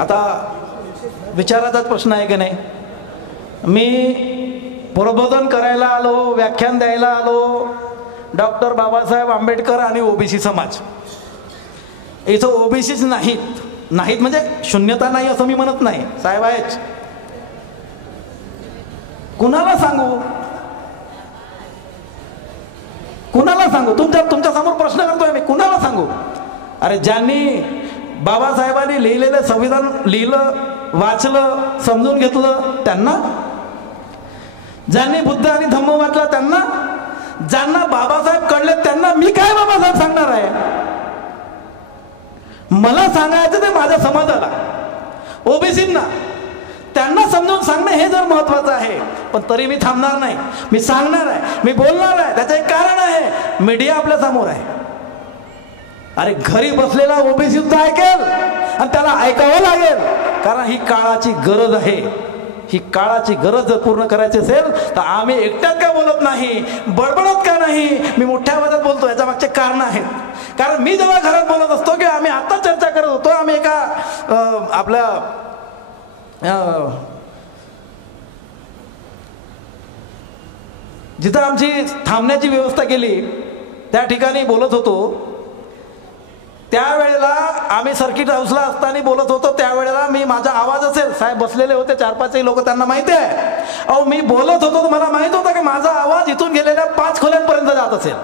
आता विचाराचाच प्रश्न आहे की नाही? मी प्रबोधन करायला आलो, व्याख्यान द्यायला आलो, डॉक्टर बाबासाहेब आंबेडकर आणि ओबीसी समाज. इथं ओबीसीच नाहीत म्हणजे शून्यता नाही असं मी म्हणत नाही, साहेब आहेच. कुणाला सांगू? तुमच्या समोर प्रश्न करतोय मी, कुणाला सांगू? अरे ज्यांनी बाबासाहेबांनी लिहिलेलं संविधान लिहिलं, वाचलं, समजून घेतलं त्यांना, ज्यांनी बुद्ध आणि धम्म वाचला त्यांना, ज्यांना बाबासाहेब कळले त्यांना मी काय बाबासाहेब सांगणार आहे? मला सांगायचं ते माझ्या समाजाला, ओबीसींना, त्यांना समजून सांगणं हे जर महत्वाचं आहे. पण तरी मी थांबणार नाही, मी सांगणार आहे, मी बोलणार आहे. त्याचं एक कारण आहे, मीडिया आपल्या समोर आहे. अरे घरी बसलेला ओबीसी सुद्धा ऐकेल आणि त्याला ऐकावं लागेल, कारण ही काळाची गरज आहे. ही काळाची गरज जर पूर्ण करायची असेल तर आम्ही एकट्यात का बोलत नाही, बडबडत का नाही, मी मोठ्या आवाजात बोलतो, याच्या मागचे कारण आहेत. कारण मी जेव्हा घरात बोलत असतो की आम्ही आता चर्चा करत होतो, आम्ही एका आपल्या जिथं आमची थांबण्याची व्यवस्था केली त्या ठिकाणी बोलत होतो. त्यावेळेला आम्ही सर्किट हाऊसला असताना बोलत होतो. त्यावेळेला मी माझा आवाज असेल, साहेब बसलेले होते 4-5 लोक, त्यांना माहिती आहे. अहो मी बोलत होतो, मला माहित होतं की माझा आवाज इथून गेलेल्या 5 खोल्यांपर्यंत जात असेल.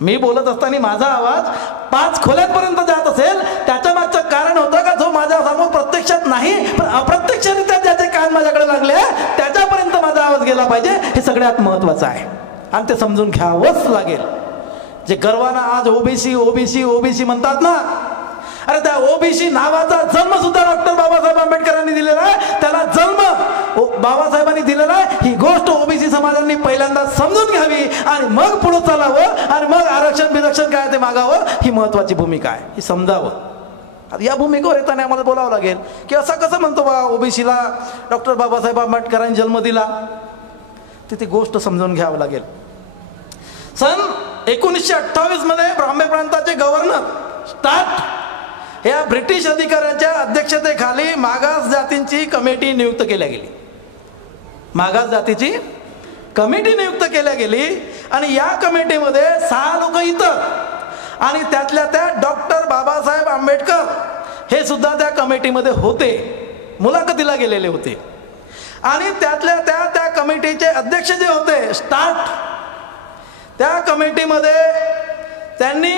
मी बोलत असताना माझा आवाज 5 खोल्यांपर्यंत जात असेल. त्याच्या मागचं कारण होतं का जो माझ्या समोर प्रत्यक्षात नाही पण अप्रत्यक्षरित्या ज्याचे कान माझ्याकडे लागले त्याच्यापर्यंत माझा आवाज गेला पाहिजे. हे सगळ्यात महत्वाचं आहे आणि ते समजून घ्यावंच लागेल. जे गर्वानं आज ओबीसी ओबीसी ओबीसी म्हणतात ना, अरे त्या ओबीसी नावाचा जन्म सुद्धा डॉक्टर बाबासाहेब आंबेडकरांनी दिलेला आहे. त्याला जन्म बाबासाहेबांनी दिलेला आहे. ही गोष्ट ओबीसी समाजाने पहिल्यांदा समजून घ्यावी आणि मग पुढे चालावं आणि मग आरक्षण बिरक्षण काय ते मागावं. ही महत्वाची भूमिका आहे, ही समजावं. आता या भूमिकेवर येताना आम्हाला बोलावं लागेल की असं कसं म्हणतो बा ओबीसीला डॉक्टर बाबासाहेब आंबेडकरांनी जन्म दिला. ती गोष्ट समजून घ्यावं लागेल. सन 1928 मध्ये ब्राह्मे प्रांताचे गव्हर्नर स्टार्ट या ब्रिटिश अधिकाऱ्याच्या अध्यक्षतेखाली मागास जातींची कमिटी नियुक्त केल्या गेली. मागास जातीची कमिटी नियुक्त केल्या गेली आणि या कमिटीमध्ये 6 लोक इतर आणि त्यातल्या त्या डॉक्टर बाबासाहेब आंबेडकर हे सुद्धा त्या कमिटीमध्ये होते, मुलाखतीला गेलेले होते. आणि त्यातल्या त्या कमिटीचे अध्यक्ष जे होते स्टार्ट, त्या कमिटीमध्ये त्यांनी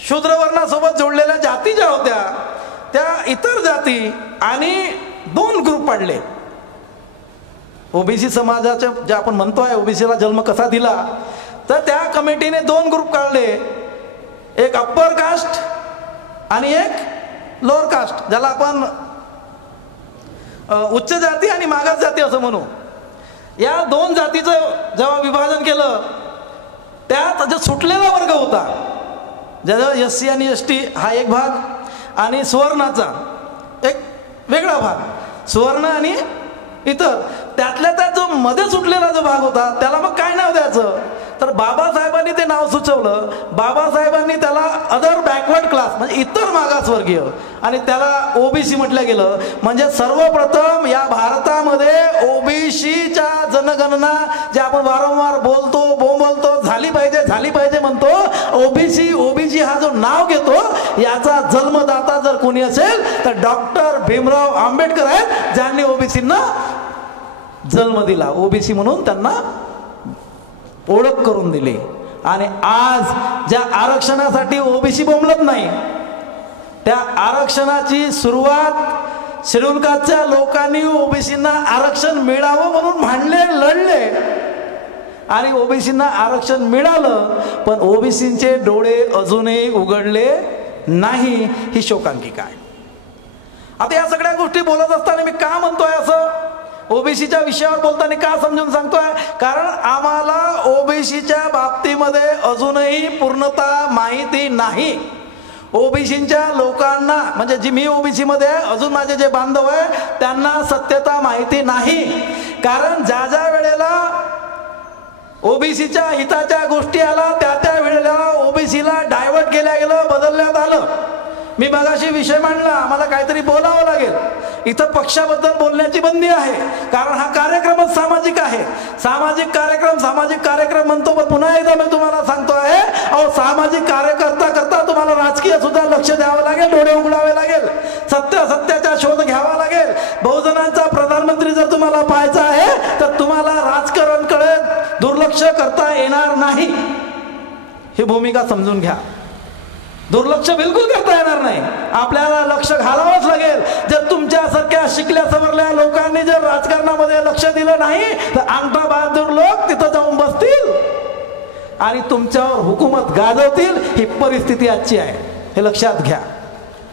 शूद्रवर्णासोबत जोडलेल्या जाती ज्या होत्या त्या इतर जाती आणि 2 ग्रुप पाडले. ओबीसी समाजाचे जे आपण म्हणतोय ओबीसीला जन्म कसा दिला, तर त्या कमिटीने 2 ग्रुप काढले. एक अप्पर कास्ट आणि एक लोअर कास्ट, ज्याला आपण उच्च जाती आणि मागास जाती असं म्हणू. या 2 जातीचं जेव्हा विभाजन केलं त्यात जो सुटलेला वर्ग होता, ज्याचा SC आणि ST हा एक भाग आणि सुवर्णाचा एक वेगळा भाग, सुवर्ण आणि इतर, त्यातल्या त्यात जो मध्ये सुटलेला जो भाग होता त्याला मग काय नाव द्यायचं, तर बाबासाहेबांनी ते नाव सुचवलं. बाबासाहेबांनी त्याला अदर बॅकवर्ड क्लास म्हणजे इतर मागासवर्गीय आणि त्याला ओबीसी म्हटलं गेलं. म्हणजे सर्वप्रथम या भारतामध्ये ओबीसीच्या जनगणना जे आपण वारंवार बोलतो झाली पाहिजे म्हणतो, ओबीसी हा जो नाव घेतो याचा जन्मदाता जर कोणी असेल तर डॉक्टर भीमराव आंबेडकर आहेत, ज्यांनी ओबीसींना जन्म दिला, ओबीसी म्हणून त्यांना ओळख करून दिली. आणि आज ज्या आरक्षणासाठी ओबीसी बोंबलत नाही, त्या आरक्षणाची सुरुवात शेड्यूल कास्टच्या लोकांनी ओबीसींना आरक्षण मिळावं म्हणून भांडले, लढले आणि ओबीसींना आरक्षण मिळालं. पण ओबीसींचे डोळे अजूनही उघडले नाही, ही शोकांतिका आहे. आता या सगळ्या गोष्टी बोलत असताना मी का म्हणतोय असं, ओबीसीच्या विषयावर बोलताना का समजून सांगतोय, कारण आम्हाला ओबीसीच्या बाबतीमध्ये अजूनही पूर्णता माहिती नाही. ओबीसीच्या लोकांना म्हणजे जी मी ओबीसी मध्ये आहे, अजून माझे जे बांधव आहे त्यांना सत्यता माहिती नाही. कारण ज्या वेळेला ओबीसीच्या हिताच्या गोष्टी आला त्या वेळेला ओबीसीला डायव्हर्ट केल्या गेलं, बदलण्यात आलं. मी मगाशी विषय मांडला, आम्हाला काहीतरी बोलावं लागेल. इथं पक्षाबद्दल बोलण्याची बंदी आहे, कारण हा कार्यक्रमच सामाजिक आहे. सामाजिक कार्यक्रम म्हणतो, पण पुन्हा एकदा मी तुम्हाला सांगतो आहे, अहो सामाजिक कार्यकर्ता करता तुम्हाला राजकीय सुद्धा लक्ष द्यावं लागेल, डोळे उघडावे लागेल, सत्याचा शोध घ्यावा लागेल. बहुजनांचा प्रधानमंत्री जर तुम्हाला पाहायचा आहे तर तुम्हाला राजकारणकडे दुर्लक्ष करता येणार नाही. ही भूमिका समजून घ्या. दुर्लक्ष बिलकुल करता येणार नाही, आपल्याला लक्ष घालावंच लागेल. जर तुमच्यासारख्या शिकल्या सवरल्या लोकांनी जर राजकारणामध्ये लक्ष दिलं नाही तर अंगठा बहादूर लोक तिथं जाऊन बसतील आणि तुमच्यावर हुकूमत गाजवतील. ही परिस्थिती आजची आहे, हे लक्षात घ्या.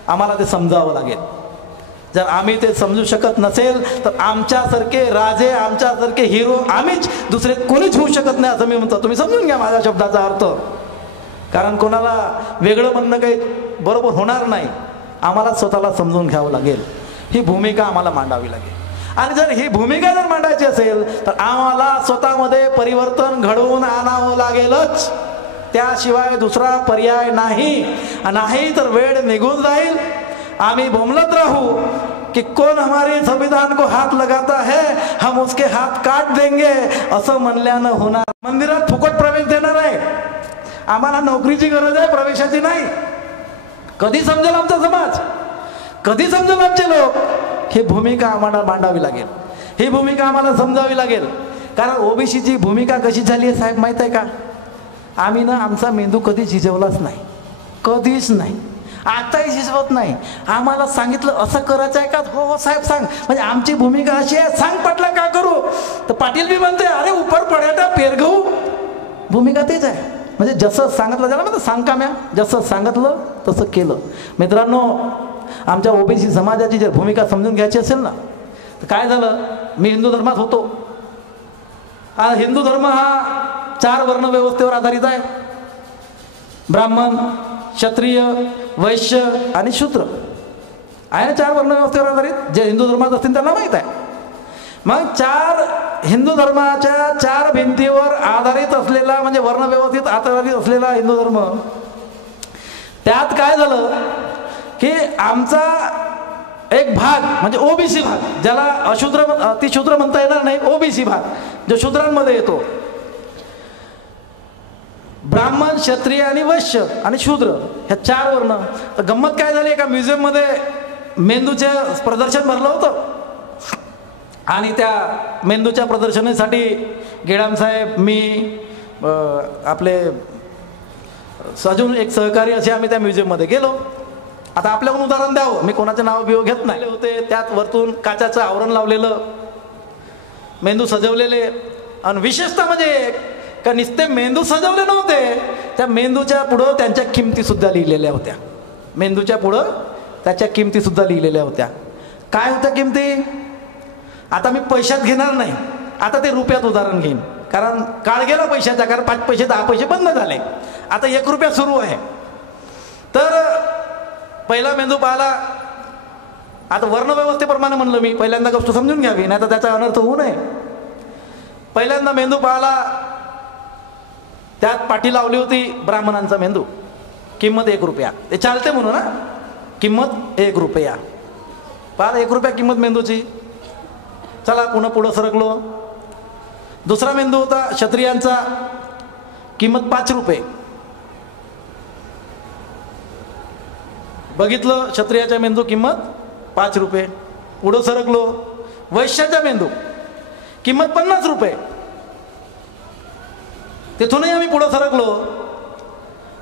आम्हाला ते समजावं लागेल. जर आम्ही ते समजू शकत नसेल तर आमच्यासारखे राजे, आमच्यासारखे हिरो आम्हीच, दुसरे कोणीच होऊ शकत नाही असं मी म्हणतो. तुम्ही समजून घ्या माझ्या शब्दाचा अर्थ, कारण कोणाला वेगळं म्हणणं काही बरोबर होणार नाही. आम्हाला स्वतःला समजून घ्यावं लागेल, ही भूमिका आम्हाला मांडावी लागेल. आणि जर ही भूमिका जर मांडायची असेल तर आम्हाला स्वतःमध्ये परिवर्तन घडवून आणावं लागेलच, त्याशिवाय दुसरा पर्याय नाही तर वेळ निघून जाईल, आम्ही बोंबलत राहू कि कौन हमारे संविधान को हाथ लगाता है हम उसके हाथ काट देंगे असं म्हणल्यानं होणार. मंदिरात फुकट प्रवेश देणार आहे, आम्हाला नोकरीची गरज आहे, प्रवेशाची नाही. कधी समजेल आमचा समाज, कधी समजेल आमचे लोक? ही भूमिका आम्हाला मांडावी लागेल, ही भूमिका आम्हाला समजावी लागेल. कारण ओबीसीची भूमिका कशी झाली आहे साहेब माहीत आहे का? आम्ही ना आमचा मेंदू कधी झिजवलाच नाही, कधीच नाही, आताही झिजवत नाही. आम्हाला सांगितलं असं करायचं आहे का? हो हो साहेब सांग. म्हणजे आमची भूमिका अशी आहे, सांग पाटला का करू? तर पाटील बी म्हणते अरे उपर पड्याटा पेर घेऊ. भूमिका तेच आहे, म्हणजे जसं सांगितलं त्याला म्हणतं सांग का म्या, जसं सांगितलं तसं केलं. मित्रांनो, आमच्या ओबीसी समाजाची जर भूमिका समजून घ्यायची असेल ना तर काय झालं, मी हिंदू धर्मात होतो. हा हिंदू धर्म हा 4 वर्ण व्यवस्थेवर आधारित आहे, ब्राह्मण, क्षत्रिय, वैश्य आणि शूद्र आहे ना, 4 वर्ण व्यवस्थेवर आधारित. जे हिंदू धर्मात असतील त्यांना माहीत आहे. मग 4 हिंदू धर्माच्या 4 भिंतीवर आधारित असलेला म्हणजे वर्ण व्यवस्थित आधारित असलेला हिंदू धर्म, त्यात काय झालं की आमचा एक भाग म्हणजे ओबीसी भाग, ज्याला अशूद्र अतिशूद्र म्हणता येणार नाही, ओबीसी भाग जो शूद्रांमध्ये येतो, ब्राह्मण, क्षत्रिय आणि वैश्य आणि शूद्र ह्या 4 वर्ण. तर गंमत काय झाली, एका म्युझियममध्ये मेंदूचे प्रदर्शन भरलं होतं आणि त्या मेंदूच्या प्रदर्शनासाठी गेडाम साहेब, मी, आपले अजून एक सहकारी असे आम्ही त्या म्युझियममध्ये गेलो. आता आपल्याकडून उदाहरण द्यावं, मी कोणाचे नाव बिव घेत नाही. होते त्यात वरतून काचाचं आवरण लावलेलं, मेंदू सजवलेले, आणि विशेषतः म्हणजे का नुसते मेंदू सजवले नव्हते, त्या मेंदूच्या पुढं त्यांच्या किमती सुद्धा लिहिलेल्या होत्या. मेंदूच्या पुढं त्याच्या किमती सुद्धा लिहिलेल्या होत्या. काय होत्या किमती? आता मी पैशात घेणार नाही, आता ते रुपयात उदाहरण घेईन, कारण काळ गेला पैशाचा, कारण 5 पैसे 10 पैसे बंद झाले, आता 1 रुपया सुरू आहे. तर पहिला मेंदू पाहिला, आता वर्णव्यवस्थेप्रमाणे म्हणलं मी, पहिल्यांदा गोष्ट समजून घ्यावी नाही तर त्याचा अनर्थ होऊ नये. पहिल्यांदा मेंदू पाहिला, त्यात पाठी लावली होती ब्राह्मणांचा मेंदू, किंमत 1 रुपया. ते चालते म्हणून ना, किंमत 1 रुपया. पाहा 1 रुपया किंमत मेंदूची. चला पुन्हा पुढं सरकलो, दुसरा मेंदू होता क्षत्रियांचा, किंमत 5 रुपये. बघितलं क्षत्रियाचा मेंदू किंमत 5 रुपये. पुढं सरकलो, वैश्याचा मेंदू किंमत 50 रुपये. तिथूनही आम्ही पुढं सरकलो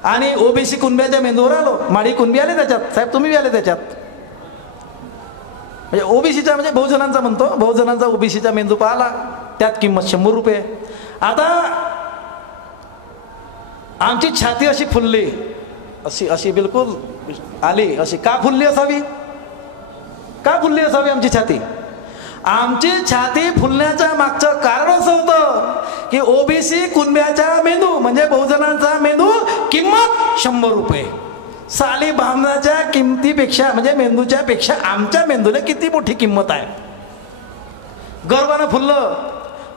आणि ओबीसी कुणब्याच्या मेंदूवर आलो. माडी कुणबी आले त्याच्यात, साहेब तुम्ही बी आले त्याच्यात. म्हणजे ओबीसीचा म्हणजे बहुजनांचा म्हणतो, बहुजनांचा ओबीसीचा मेंदू पाहिला, त्यात किंमत 100 रुपये. आता आमची छाती अशी फुलली, अशी अशी बिलकुल आली अशी. का फुलली असावी, का फुलली असावी आमची छाती? आमची छाती फुलण्याच्या मागचं कारण असं होतं की ओबीसी कुणब्याचा मेंदू म्हणजे बहुजनांचा मेंदू किंमत 100 रुपये. साली बामणाच्या किमतीपेक्षा म्हणजे मेंदूच्या पेक्षा आमच्या मेंदूला किती मोठी किंमत आहे. गर्वानं फुललं.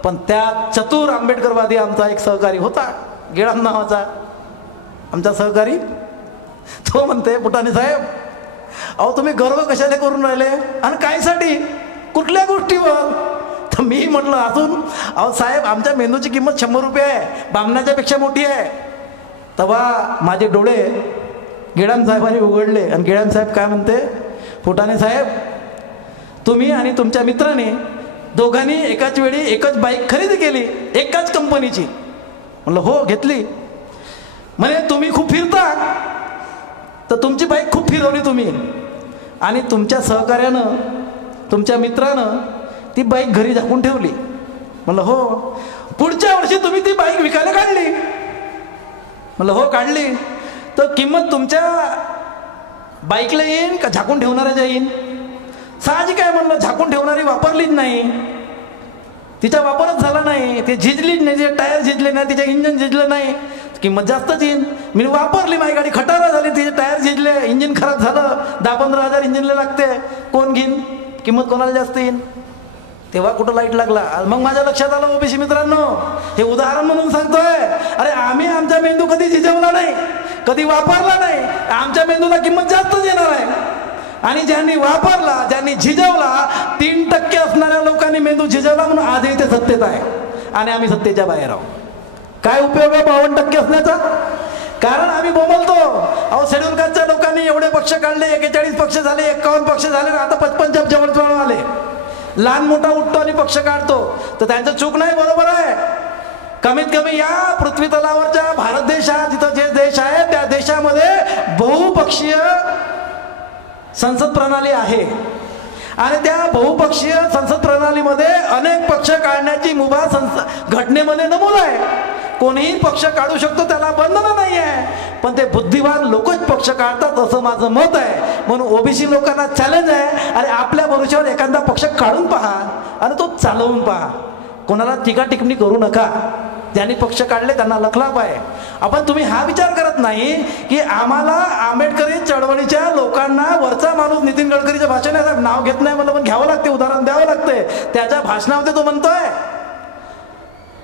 पण त्यात चतुर आंबेडकरवादी आमचा एक सहकारी होता, गेडाम नावाचा आमचा सहकारी. तो म्हणते, पुटाणे साहेब अहो तुम्ही गर्व कशाला करून राहिले आणि कायसाठी, कुठल्या गोष्टीवर? तर मी म्हटलं अजून, अहो साहेब आमच्या मेंदूची किंमत 100 रुपये आहे, बामणाच्या पेक्षा मोठी आहे. तेव्हा माझे डोळे गेडाम साहेबांनी उघडले आणि गेडाम साहेब काय म्हणते, पुटाणे साहेब तुम्ही आणि तुमच्या मित्राने दोघांनी एकाच वेळी एकच बाईक खरेदी केली, एकाच कंपनीची. म्हणलं हो घेतली. म्हणे तुम्ही खूप फिरता, तर तुमची बाईक खूप फिरवली तुम्ही, आणि तुमच्या सहकार्यानं तुमच्या मित्रानं ती बाईक घरी झाकून ठेवली. म्हणलं हो. पुढच्या वर्षी तुम्ही ती बाईक विकायला काढली. म्हणलं हो काढली. तर किंमत तुमच्या बाईकला येईन का झाकून ठेवणाऱ्याच्या येईन? साहजिक आहे म्हणलं, झाकून ठेवणारी वापरलीच नाही, तिचा वापरच झाला नाही, ती झिजलीच नाही, तिचे टायर झिजले नाही, तिचे इंजन झिजलं नाही, किंमत जास्तच येईन. मी वापरली, माझी गाडी खटारा झाली, तिचे टायर झिजले, इंजिन खराब झालं, 10-15 हजार इंजिनला लागते, कोण घेईन? किंमत कोणाला जास्त येईन? तेव्हा कुठं लाईट लागला. मग माझ्या लक्षात आलं ओबीसी मित्रांनो, हे उदाहरण म्हणून सांगतोय. अरे आम्ही आमचा मेंदू कधी झिजवला नाही, कधी वापरला नाही. आमच्या मेंदूला किंमत जास्तच येणार आहे. आणि ज्यांनी वापरला, ज्यांनी झिजवला, 3% असणाऱ्या लोकांनी मेंदू झिजवला म्हणून आजही ते सत्तेत आहे आणि आम्ही सत्तेच्या बाहेर आहोत. काय उपयोग आहे 52% असण्याचा? कारण आम्ही बोलतो अहो शेड्यूल कास्टच्या लोकांनी एवढे पक्ष काढले, 41 पक्ष झाले, 51 पक्ष झाले, आता 55 जवळ आले. लहान मोठा उठतो आणि पक्ष काढतो, तर त्यांचं चूक नाही, बरोबर आहे. कमीत कमी या पृथ्वी तलावरच्या भारत देश हा जिथं जे देश आहे त्या देशामध्ये बहुपक्षीय संसद प्रणाली आहे. आणि त्या बहुपक्षीय संसद प्रणालीमध्ये अनेक पक्ष काढण्याची मुभा घटनेमध्ये नमूद आहे. कोणीही पक्ष काढू शकतो, त्याला बंधन नाही आहे. पण ते बुद्धिवान लोकच पक्ष काढतात असं माझं मत आहे. म्हणून ओबीसी लोकांना चॅलेंज आहे, आणि आपल्या भरोश्यावर एखादा पक्ष काढून पहा आणि तो चालवून पहा. कोणाला टीका टिप्पणी करू नका. ज्यांनी पक्ष काढले त्यांना लखलाप आहे. आपण तुम्ही हा विचार करत नाही की आम्हाला आंबेडकरी चळवळीच्या लोकांना वरचा माणूस नितीन गडकरीच्या भाषण नाव घेत नाही म्हणलं, पण घ्यावं लागते, उदाहरण द्यावं लागते. त्याच्या भाषणामध्ये तो म्हणतोय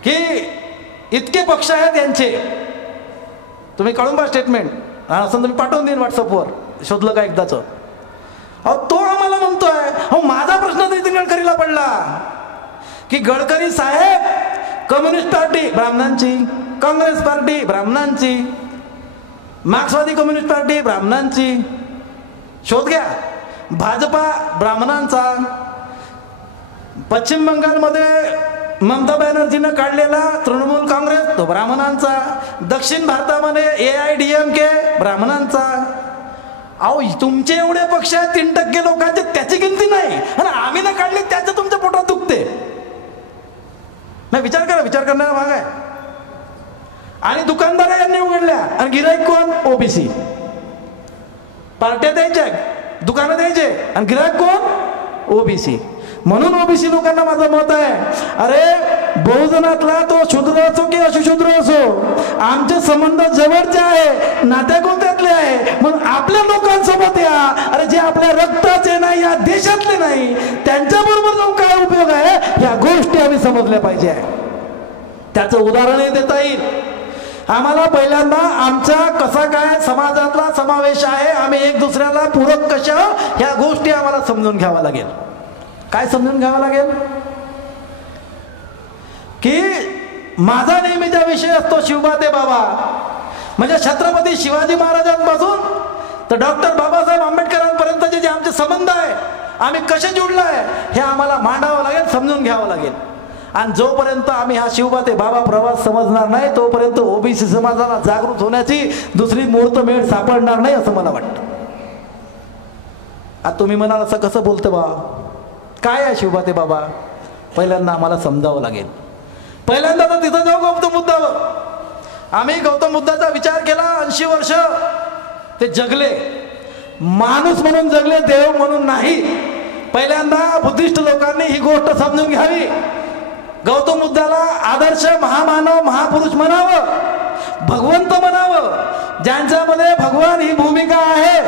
की इतके पक्ष आहेत यांचे, तुम्ही काढून पहा स्टेटमेंट, असं तुम्ही पाठवून देईन व्हॉट्सअपवर, शोधलं का एकदाच. अहो तो आम्हाला म्हणतोय. हो माझा प्रश्न नितीन गडकरीला पडला की गडकरी साहेब, कम्युनिस्ट पार्टी ब्राह्मणांची, काँग्रेस पार्टी ब्राह्मणांची, मार्क्सवादी कम्युनिस्ट पार्टी ब्राह्मणांची, शोध घ्या. भाजपा ब्राह्मणांचा, पश्चिम बंगालमध्ये ममता बॅनर्जीनं काढलेला तृणमूल काँग्रेस तो ब्राह्मणांचा, दक्षिण भारतामध्ये AIDMK ब्राह्मणांचा. अहो तुमचे एवढे पक्ष आहेत 3% लोकांचे, त्याची गिनती नाही, आणि आम्ही ना काढले त्याचं तुमच्या पोटात दुखते. नाही, विचार करा, विचार करणारा भाग आहे. आणि दुकानदार यांनी उघडल्या, आणि गिराईक कोण? ओबीसी. पार्ट्या द्यायच्या, दुकानं द्यायचे, आणि गिराईक कोण? ओबीसी. म्हणून ओबीसी लोकांना माझं मत आहे, अरे बहुजनातला तो शूद्र असो की अशुशूद्र असो, आमचे संबंध जवळचे आहे, नात्या गोत्यातले आहे. म्हणून आपल्या लोकांसोबत या. अरे जे आपल्या रक्ताचे नाही, या देशातले नाही, त्यांच्याबरोबर जाऊन काय उपयोग आहे, ह्या गोष्टी आम्ही समजल्या पाहिजे. त्याचं उदाहरणही देता येईल. आम्हाला पहिल्यांदा आमचा कसा काय समाजातला समावेश आहे, आम्ही एक दुसऱ्याला पूरक कशा, ह्या गोष्टी आम्हाला समजून घ्यावा लागेल. काय समजून घ्यावं लागेल की माझा नेहमीचा विषय असतो शिवबा ते बाबा. म्हणजे छत्रपती शिवाजी महाराजांपासून तर डॉक्टर बाबासाहेब आंबेडकरांपर्यंतचे जे आमचे संबंध आहे, आम्ही कसे जुळलो आहे, हे आम्हाला मांडावं लागेल, समजून घ्यावं लागेल. आणि जोपर्यंत आम्ही हा शिवबा ते बाबा प्रवास समजणार नाही, तोपर्यंत ओबीसी समाजाला जागृत होण्याची दुसरी मुहूर्तमेढ सापडणार नाही असं मला वाटतं. आता तुम्ही म्हणाल असं कसं बोलतं बा, काय आहे शिवबा ते बाबा? पहिल्यांदा आम्हाला समजावं लागेल. पहिल्यांदा तर तिथं जाऊ गौतम बुद्धावर. आम्ही गौतम बुद्धाचा विचार केला, 80 वर्ष ते जगले, माणूस म्हणून जगले, देव म्हणून नाही. पहिल्यांदा बुद्धिस्ट लोकांनी ही गोष्ट समजून घ्यावी. गौतम बुद्धाला आदर्श महामानव महापुरुष म्हणावं, भगवंत म्हणावं, ज्यांच्यामध्ये भगवान ही भूमिका आहे.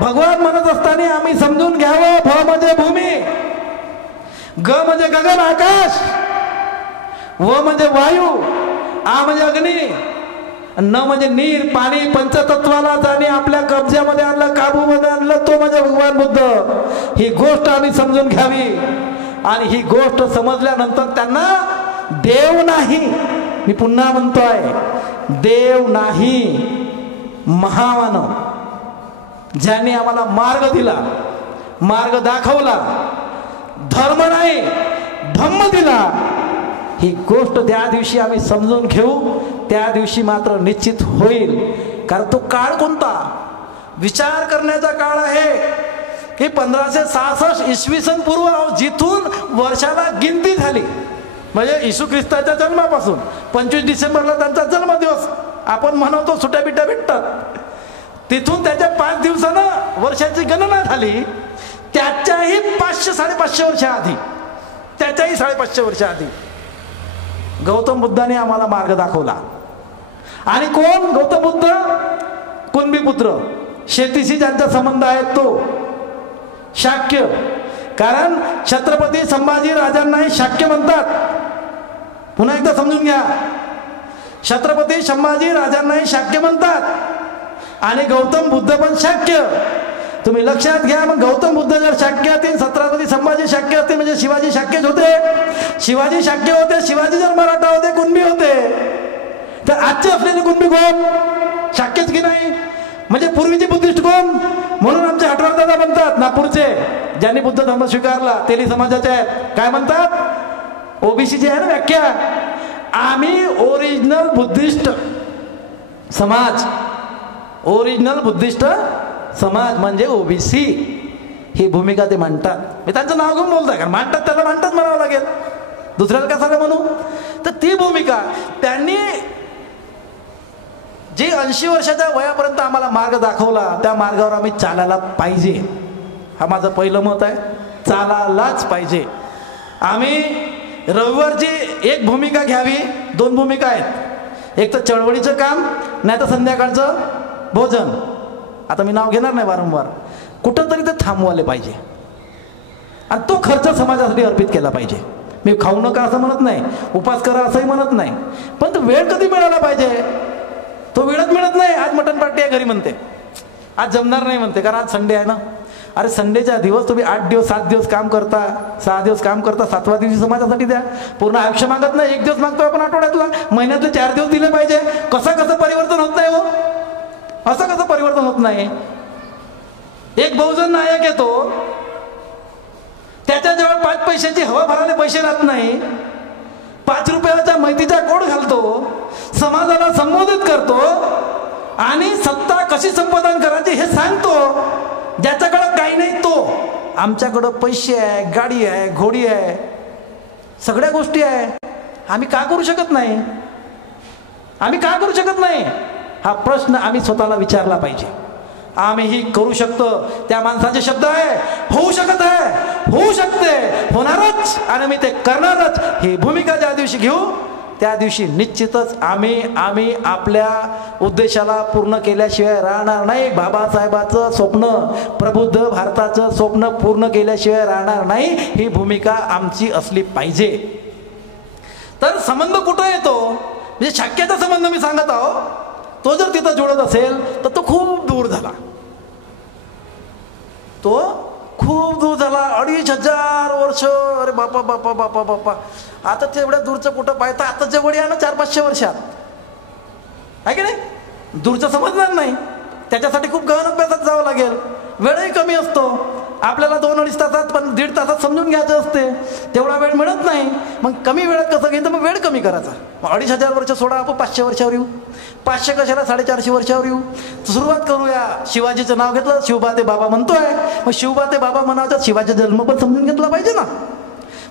भगवान म्हणत असताना आम्ही समजून घ्यावं, भ म्हणजे भूमी, ग म्हणजे गगन आकाश, व म्हणजे वायू, आ म्हणजे अग्नी, न म्हणजे नीर पाणी. पंचतत्वाला ज्याने आपल्या कब्जामध्ये आणलं, काबूमध्ये आणलं, तो म्हणजे भगवान बुद्ध. ही गोष्ट आम्ही समजून घ्यावी. आणि ही गोष्ट समजल्यानंतर त्यांना देव नाही, मी पुन्हा म्हणतोय, देव नाही, महामानव ज्यांनी आम्हाला मार्ग दिला, मार्ग दाखवला, धर्म नाही धम्म दिला, ही गोष्ट त्या दिवशी आम्ही समजून घेऊ. त्या दिवशी मात्र निश्चित होईल. कारण तो काळ कोणता? विचार करण्याचा काळ आहे की 1566 इसवी सन पूर्व, जिथून वर्षाला गिनती झाली. म्हणजे येशू ख्रिस्ताच्या जन्मापासून 25 डिसेंबरला त्यांचा जन्मदिवस आपण म्हणतो, सुट्या बिट्या भेटतात, तिथून त्याच्या 5 दिवसानं वर्षाची गणना झाली. त्याच्याही 500-550 वर्ष आधी, त्याच्याही 550 वर्ष आधी गौतम बुद्धाने आम्हाला मार्ग दाखवला. आणि कोण गौतम बुद्ध? कुणबी पुत्र, शेतीशी ज्यांचा संबंध आहे तो. शाक्य कारण छत्रपती संभाजी राजांनाही शाक्य म्हणतात. पुन्हा एकदा समजून घ्या, छत्रपती संभाजी राजांनाही शाक्य म्हणतात आणि गौतम बुद्ध पण शाक्य. तुम्ही लक्षात घ्या. मग गौतम बुद्ध जर शाक्य असतील, छत्रपती संभाजी शाक्य असतील, म्हणजे शिवाजी शाक्यच होते. शिवाजी शाक्य होते, शिवाजी जर मराठा होते, कुणबी होते, तर आजचे असलेले कुणबी कोण? शाक्यच की नाही. म्हणजे पूर्वीचे बुद्धिस्ट कोण? म्हणून आमचे हटवार दादा म्हणतात नागपूरचे, ज्यांनी बुद्ध धर्म स्वीकारला, तेली समाजाचे आहेत, काय म्हणतात? ओबीसी जी आहे ना व्याख्या, आम्ही ओरिजिनल बुद्धिस्ट समाज, ओरिजिनल बुद्धिस्ट समाज म्हणजे ओबीसी, ही भूमिका ते मांडतात. मी त्यांचं नाव घेऊन बोलतोय, कारण मांडतात त्याला मांडतात म्हणावं लागेल, दुसऱ्याला कशाला म्हणू. तर ती भूमिका त्यांनी जी 80 वर्षाच्या वयापर्यंत आम्हाला मार्ग दाखवला, त्या मार्गावर आम्ही चालायला पाहिजे. हा माझं पहिलं मत आहे, चालायलाच पाहिजे. आम्ही रविवारची एक भूमिका घ्यावी. 2 भूमिका आहेत, एक तर चळवळीचं काम, नाही तर संध्याकाळचं भोजन. आता मी नाव घेणार नाही वारंवार. कुठंतरी ते थांबवायला पाहिजे आणि तो खर्च समाजासाठी अर्पित केला पाहिजे. मी खाऊ नका असं म्हणत नाही, उपास करा असंही म्हणत नाही, पण तो वेळ कधी मिळाला पाहिजे. तो वेळच मिळत नाही. आज मटण पार्टी आहे घरी म्हणते, आज जमणार नाही म्हणते, कारण आज संडे आहे ना. अरे संडेच्या दिवस तुम्ही 8 दिवस 7 दिवस काम करता, 6 दिवस काम करता, 7व्या दिवशी समाजासाठी द्या. पूर्ण आयुष्य मागत नाही, 1 दिवस मागतो आपण आठवड्यातला, महिन्यातले 4 दिवस दिले पाहिजे. कसं परिवर्तन होत नाही हो, असं कसं परिवर्तन होत नाही. एक बहुजन नायक येतो, त्याच्याजवळ 5 पैशाची हवा भरायला पैसे राहत नाही, 5 रुपयाच्या मैतीचा कोड घालतो, समाजाला संबोधित करतो आणि सत्ता कशी संपादन करायची हे सांगतो. ज्याच्याकडं काही नाही तो, आमच्याकडं पैसे आहे, गाडी आहे, घोडी आहे, सगळ्या गोष्टी आहे, आम्ही का करू शकत नाही? आम्ही का करू शकत नाही? हा प्रश्न आम्ही स्वतःला विचारला पाहिजे. आम्हीही करू शकतो. त्या माणसाचे शब्द आहे, होऊ शकत आहे, होऊ शकते, होणारच आणि मी ते करणारच. ही भूमिका ज्या दिवशी घेऊ त्या दिवशी निश्चितच आम्ही आपल्या उद्देशाला पूर्ण केल्याशिवाय राहणार नाही. बाबासाहेबाचं स्वप्न, प्रबुद्ध भारताचं स्वप्न पूर्ण केल्याशिवाय राहणार नाही. ही भूमिका आमची असली पाहिजे. तर संबंध कुठं येतो? म्हणजे शाक्याचा संबंध मी सांगत आहो, तो जर तिथं जुळत असेल तर तो खूप दूर झाला. तो खूप दूर झाला. 2500 वर्ष. अरे बापा बापा बापा बापा. आता तेवढ्या दूरचं कुठं पाहता, आता जवळ या ना 400-500 वर्षात, आहे की नाही? दूरचं समजणार नाही. त्याच्यासाठी खूप गहन अभ्यासात जावं लागेल. वेळही कमी असतो. आपल्याला 2-2.5 तासात पण 1.5 तासात समजून घ्यायचं असते, तेवढा वेळ मिळत नाही. मग कमी वेळात कसं घेईन? तर मग वेळ कमी करायचा. मग 2500 वर्ष सोडा, आपण 500 वर्षावर येऊ. 500 कशाला, 450 वर्षावर येऊ. सुरुवात करूया. शिवाजीचं नाव घेतलं, शिवबा ते बाबा म्हणतोय. मग शिवबा ते बाबा म्हणायचं, शिवाजीचा जन्म पण समजून घेतला पाहिजे ना.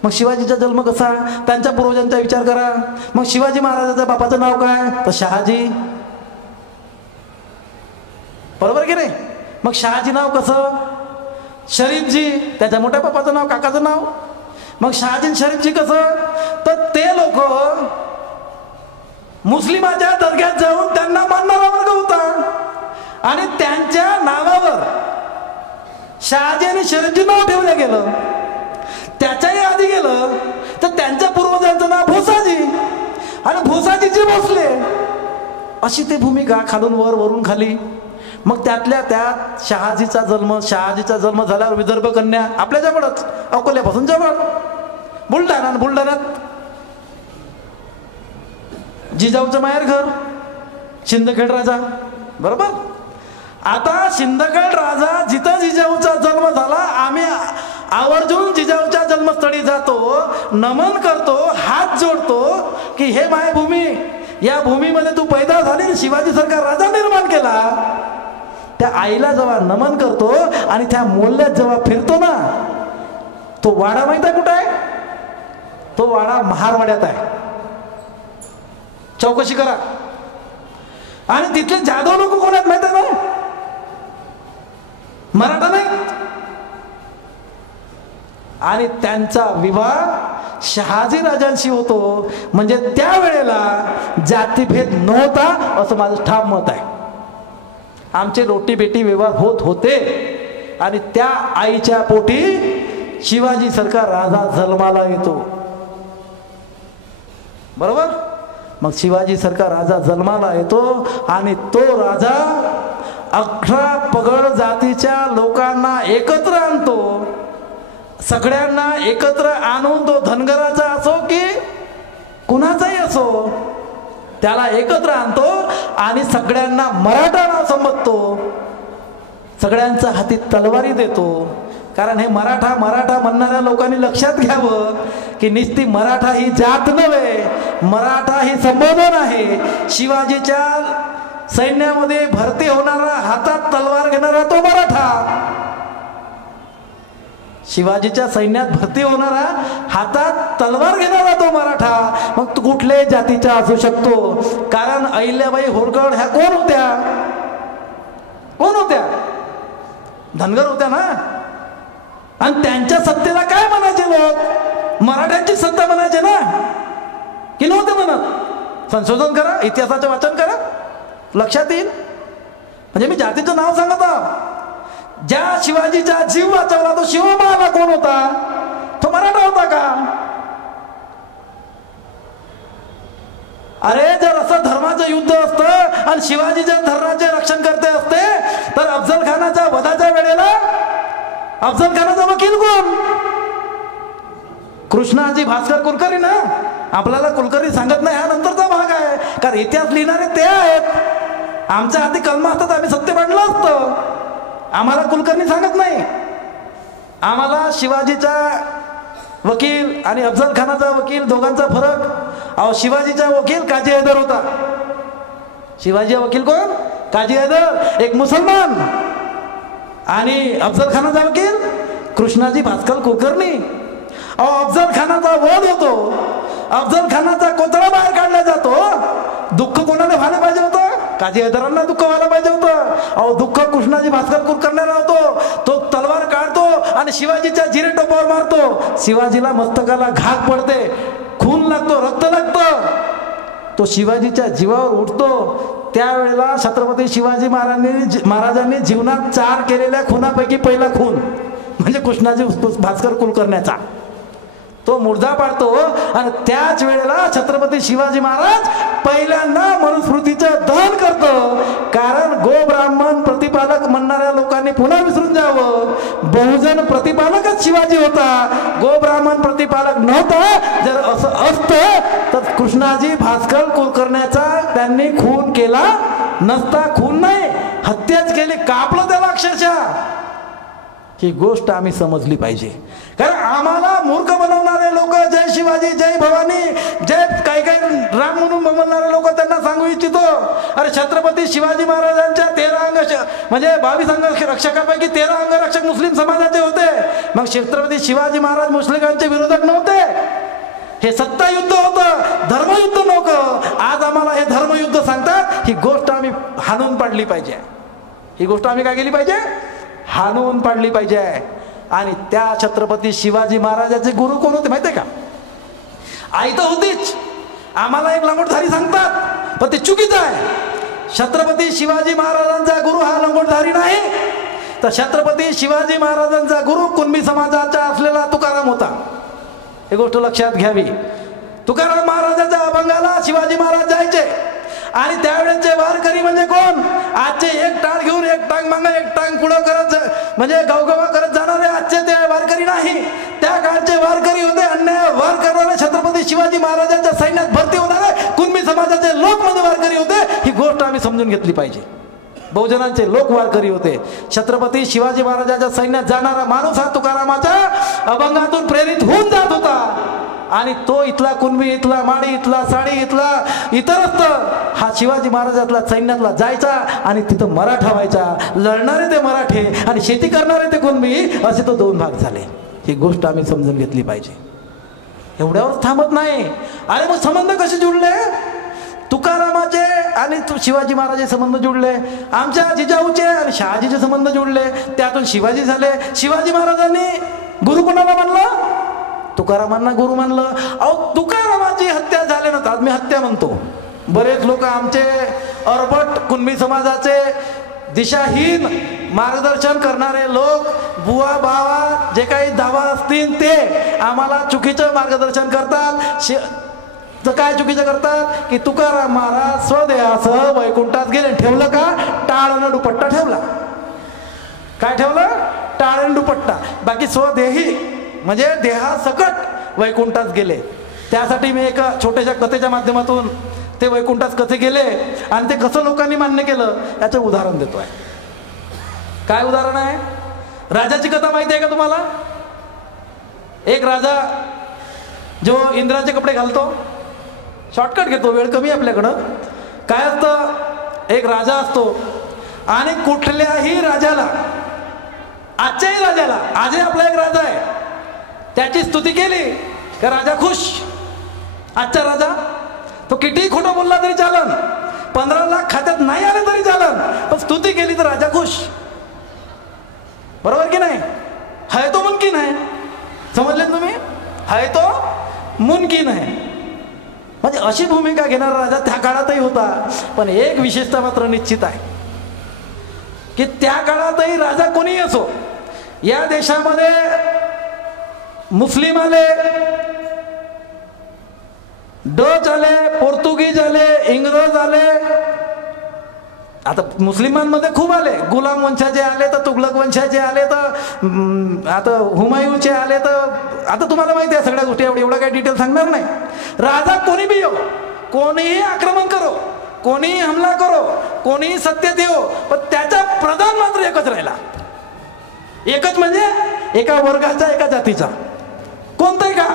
मग शिवाजीचा जन्म कसा, त्यांच्या पूर्वजांचा विचार करा. मग शिवाजी महाराजाच्या बापाचं नाव काय? तर शहाजी, बरोबर की नाही? मग शहाजी नाव कसं? शरीफजी, त्याच्या मोठ्या बापाचं नाव, काकाचं नाव. मग शहाजी शरीफजी कसं? तर ते लोक मुस्लिमाच्या दर्ग्यात जाऊन त्यांना मानणारा वर्ग होता आणि त्यांच्या नावावर शहाजी आणि शरीफजी नाव ठेवलं गेलं. त्याच्याही आधी गेलं तर त्यांच्या पूर्वजांचं नाव भोसाजी आणि भोसाजीचे भोसले. अशी ती भूमिका खालून वर, वरून खाली. मग त्यातल्या त्यात शहाजीचा जन्म झाल्यावर विदर्भ कन्या आपल्या जवळच, अकोल्यापासून जवळ, बुलढाण्यात जिजाऊचं माहेरघर सिंदखेड राजा, बरोबर. आता सिंदखेड राजा जिथं जिजाऊचा जन्म झाला, आम्ही आवर्जून जिजाऊच्या जन्मस्थळी जातो, नमन करतो, हात जोडतो की हे मायभूमी, या भूमीमध्ये तू पैदा झाली, शिवाजी सरकार राजा निर्माण केला. त्या आईला जेव्हा नमन करतो आणि त्या मोहल्ल्यात जेव्हा फिरतो ना, तो वाडा माहित आहे कुठं आहे? तो वाडा महारवाड्यात आहे. चौकशी करा. आणि तिथले जाधव लोक कोण आहेत माहित आहे ना? मराठा नाही. आणि त्यांचा विवाह शहाजी राजांशी होतो. म्हणजे त्यावेळेला जातीभेद नव्हता असं माझं ठाम मत आहे. आमचे रोटी बेटी व्यवहार होत होते आणि त्या आईच्या पोटी शिवाजीसारखा राजा जन्माला येतो. बरोबर. मग शिवाजीसारखा राजा जन्माला येतो आणि तो राजा 18 पगड जातीच्या लोकांना एकत्र आणतो. सगळ्यांना एकत्र आणून तो धनगराचा असो की कुणाचाही असो त्याला एकत्र आणतो आणि सगळ्यांना मराठा नाव संबोधतो. सगळ्यांच्या हाती तलवारी देतो. कारण हे मराठा मराठा म्हणणाऱ्या लोकांनी लक्षात घ्यावं की नुसती मराठा ही जात नव्हे, मराठा ही संबोधन आहे. शिवाजीच्या सैन्यामध्ये भरती होणारा, हातात तलवार घेणारा तो मराठा. शिवाजीच्या सैन्यात भरती होणारा, हातात तलवार घेणारा तो मराठा. मग तू कुठल्याही जातीचा असू शकतो. कारण अहिल्याबाई होळकर ह्या कोण होत्या? कोण होत्या? धनगर होत्या ना. आणि त्यांच्या सत्तेला काय म्हणायचे लोक? मराठ्यांची सत्ता म्हणायचे ना, की नव्हते म्हणत? संशोधन करा, इतिहासाचे वाचन करा, लक्षात येईल. म्हणजे मी जातीचं नाव सांगत आहो. ज्या शिवाजीचा जीव वाचवला तो शिवमाला कोण होता? तो मराठा होता का? अरे जर असं धर्माचं युद्ध असतं आणि शिवाजीच्या धर्माचे रक्षण करते असते तर अफजल खानाच्या वधाच्या वेळेला अफजल खानाचा वकील कोण? कृष्णाजी भास्कर कुलकर्णी ना. आपल्याला कुलकर्णी सांगत नाही, हा नंतरचा भाग आहे. कारण इतिहास लिहिणारे ते आहेत. आमच्या हाती कलम असतात, आम्ही सत्य मांडलं असतं. आम्हाला कुलकर्णी सांगत नाही. आम्हाला शिवाजीचा वकील आणि अफजल खानाचा वकील दोघांचा फरक. अहो, शिवाजीचा वकील काजी हैदर होता. शिवाजी वकील कोण? काजी हैदर, एक मुसलमान. आणि अफजल खानाचा वकील कृष्णाजी भास्कर कुलकर्णी. अहो, अफजल खानाचा वध होतो, अफजल खानाचा कोतळा बाहेर काढला जातो. दुःख कोणाला व्हायला पाहिजे होतं? काजी हैदरांना दुःख व्हायला पाहिजे होतं. अहो, दुःख कृष्णाजी भास्कर कुलकर्णीला होतो. तो तलवार काढतो आणि शिवाजीच्या जिरे टोपावर मारतो. शिवाजीला मस्तकाला घाग पडते, खून लागतो, रक्त लागतं. तो शिवाजीच्या जीवावर उठतो. त्यावेळेला छत्रपती शिवाजी महाराजांनी जीवनात 4 केलेल्या खुनापैकी पहिला खून म्हणजे कृष्णाजी भास्कर कुलकर्ण्याचा. तो मुर्दा पाडतो आणि त्याच वेळेला छत्रपती शिवाजी महाराज पहिल्यांदा मनुस्मृतीचं दहन करतो. कारण गो ब्राह्मण प्रतिपालक म्हणणाऱ्या लोकांनी पुन्हा विसरून जावं, बहुजन प्रतिपालकच शिवाजी होता, गो ब्राह्मण प्रतिपालक नव्हता. जर असं असतं तर कृष्णाजी भास्कर कुलकर्ण्याचा त्यांनी खून केला नसता. खून नाही, हत्याच केली, कापलं त्याला अक्षरशः. ही गोष्ट आम्ही समजली पाहिजे. कारण आम्हाला मूर्ख बनवणारे लोक, जय शिवाजी जय भवानी जय काही काही राम म्हणून म्हणणारे लोक, त्यांना सांगू इच्छितो, अरे छत्रपती शिवाजी महाराजांच्या 13 अंग म्हणजे 22 अंग रक्षकापैकी 13 अंगरक्षक मुस्लिम समाजाचे होते. मग छत्रपती शिवाजी महाराज मुस्लिमांचे विरोधक नव्हते. हे सत्तायुद्ध होतं, धर्मयुद्ध नव्हतं. आज आम्हाला हे धर्मयुद्ध सांगतात. ही गोष्ट आम्ही हाणून पाडली पाहिजे. ही गोष्ट आम्ही काय केली पाहिजे? हाणून पाडली पाहिजे. आणि त्या छत्रपती शिवाजी महाराजाचे गुरु कोण होते माहितीये का? आई तर होतीच. आम्हाला एक लंगोटधारी सांगतात, पण ते चुकीचं आहे. छत्रपती शिवाजी महाराजांचा गुरु हा लंगोटधारी नाही. तर छत्रपती शिवाजी महाराजांचा गुरु कुणबी समाजाचा असलेला तुकाराम होता. ही गोष्ट लक्षात घ्यावी. तुकाराम महाराजाच्या अभंगाला शिवाजी महाराज जायचे. आणि त्यावेळेचे वारकरी म्हणजे कोण? आजचे एक टाळ घेऊन एक टांग मागा एक टांग पुढं करत म्हणजे गवगवा करत जाणारे आजचे ते वारकरी नाही. त्या काळचे वारकरी होते, अन्याय वार करणारे, छत्रपती शिवाजी महाराजांच्या सैन्यात भरती होणारे कुणबी समाजाचे लोक मध्ये वारकरी होते. ही गोष्ट आम्ही समजून घेतली पाहिजे. बहुजनांचे लोक वारकरी होते. छत्रपती शिवाजी महाराजांच्या सैन्यात जाणारा माणूस हा तुकारामाच्या अभंगातून प्रेरित होऊन जात होता. आणि तो इथला कुणबी, इथला माडी, इथला साडी, इथला इतरस्त हा शिवाजी महाराजातला सैन्यातला जायचा आणि तिथं मराठा व्हायचा. लढणारे ते मराठे आणि शेती करणारे ते कुणबी, असे तो 2 भाग झाले. ही गोष्ट आम्ही समजून घेतली पाहिजे. एवढ्यावर थांबत नाही. अरे मग संबंध कसे जुळले? तुकारामाचे आणि शिवाजी महाराजांचे संबंध जुळले. आमच्या जिजाऊचे आणि शहाजीचे संबंध जुळले. त्यातून शिवाजी झाले. शिवाजी महाराजांनी गुरु कोणाला मानलं? तुकारामांना गुरु मानलं. अहो, तुकारामाची हत्या झाल्यानंतर, आज मी हत्या म्हणतो, बरेच लोक आमचे अरबट कुणबी समाजाचे दिशाहीन मार्गदर्शन करणारे लोक, बुवा बावा जे काही दावा असतील ते आम्हाला चुकीचं मार्गदर्शन करतात. तर काय चुकीचं करतात की तुकाराम महाराज स्वदेहासह वैकुंठात गेले. ठेवलं का? टाळनं दुपट्टा ठेवला. काय ठेवलं? टाळण दुपट्टा. बाकी स्वदेही म्हणजे देहासकट वैकुंठात गेले. त्यासाठी मी एका छोट्याशा कथेच्या माध्यमातून ते वैकुंठात कसे गेले आणि ते कसं लोकांनी मान्य केलं याचं उदाहरण देतोय. काय उदाहरण आहे? राजाची कथा माहिती आहे का तुम्हाला? एक राजा जो इंद्राचे कपडे घालतो, शॉर्टकट घेतो, वेळ कमी आपल्याकडं. काय असतं? एक राजा असतो आणि कुठल्याही राजाला, आजच्याही राजाला, आजही आपला एक राजा आहे, त्याची स्तुती केली का राजा खुश. आजचा राजा तो कितीही खोटं बोलला तरी चालन, 15 लाख खात्यात नाही आले तरी चालन, पण स्तुती केली तर राजा खुश. बरोबर की नाही? है तो मुमकिन आहे. समजले तुम्ही? है तो मुमकिन आहे. म्हणजे अशी भूमिका घेणारा राजा त्या काळातही होता. पण एक विशेषता मात्र निश्चित आहे की त्या काळातही राजा कोणीही असो, या देशामध्ये मुस्लिम आले, डच आले, पोर्तुगीज आले, इंग्रज आले, आता मुस्लिमांमध्ये खूप आले, गुलाम वंशाचे आले तर तुगलक वंशाचे आले तर आता हुमायूचे आले तर आता तुम्हाला माहिती आहे सगळ्या गोष्टी, एवढा काही डिटेल सांगणार नाही. राजा कोणी बी हो, कोणीही आक्रमण करो, कोणीही हमला करो, कोणीही सत्तेत येऊ, पण त्याचा प्रधान मात्र एकच राहिला. एकच म्हणजे एका वर्गाचा, एका जातीचा. कोणताही का?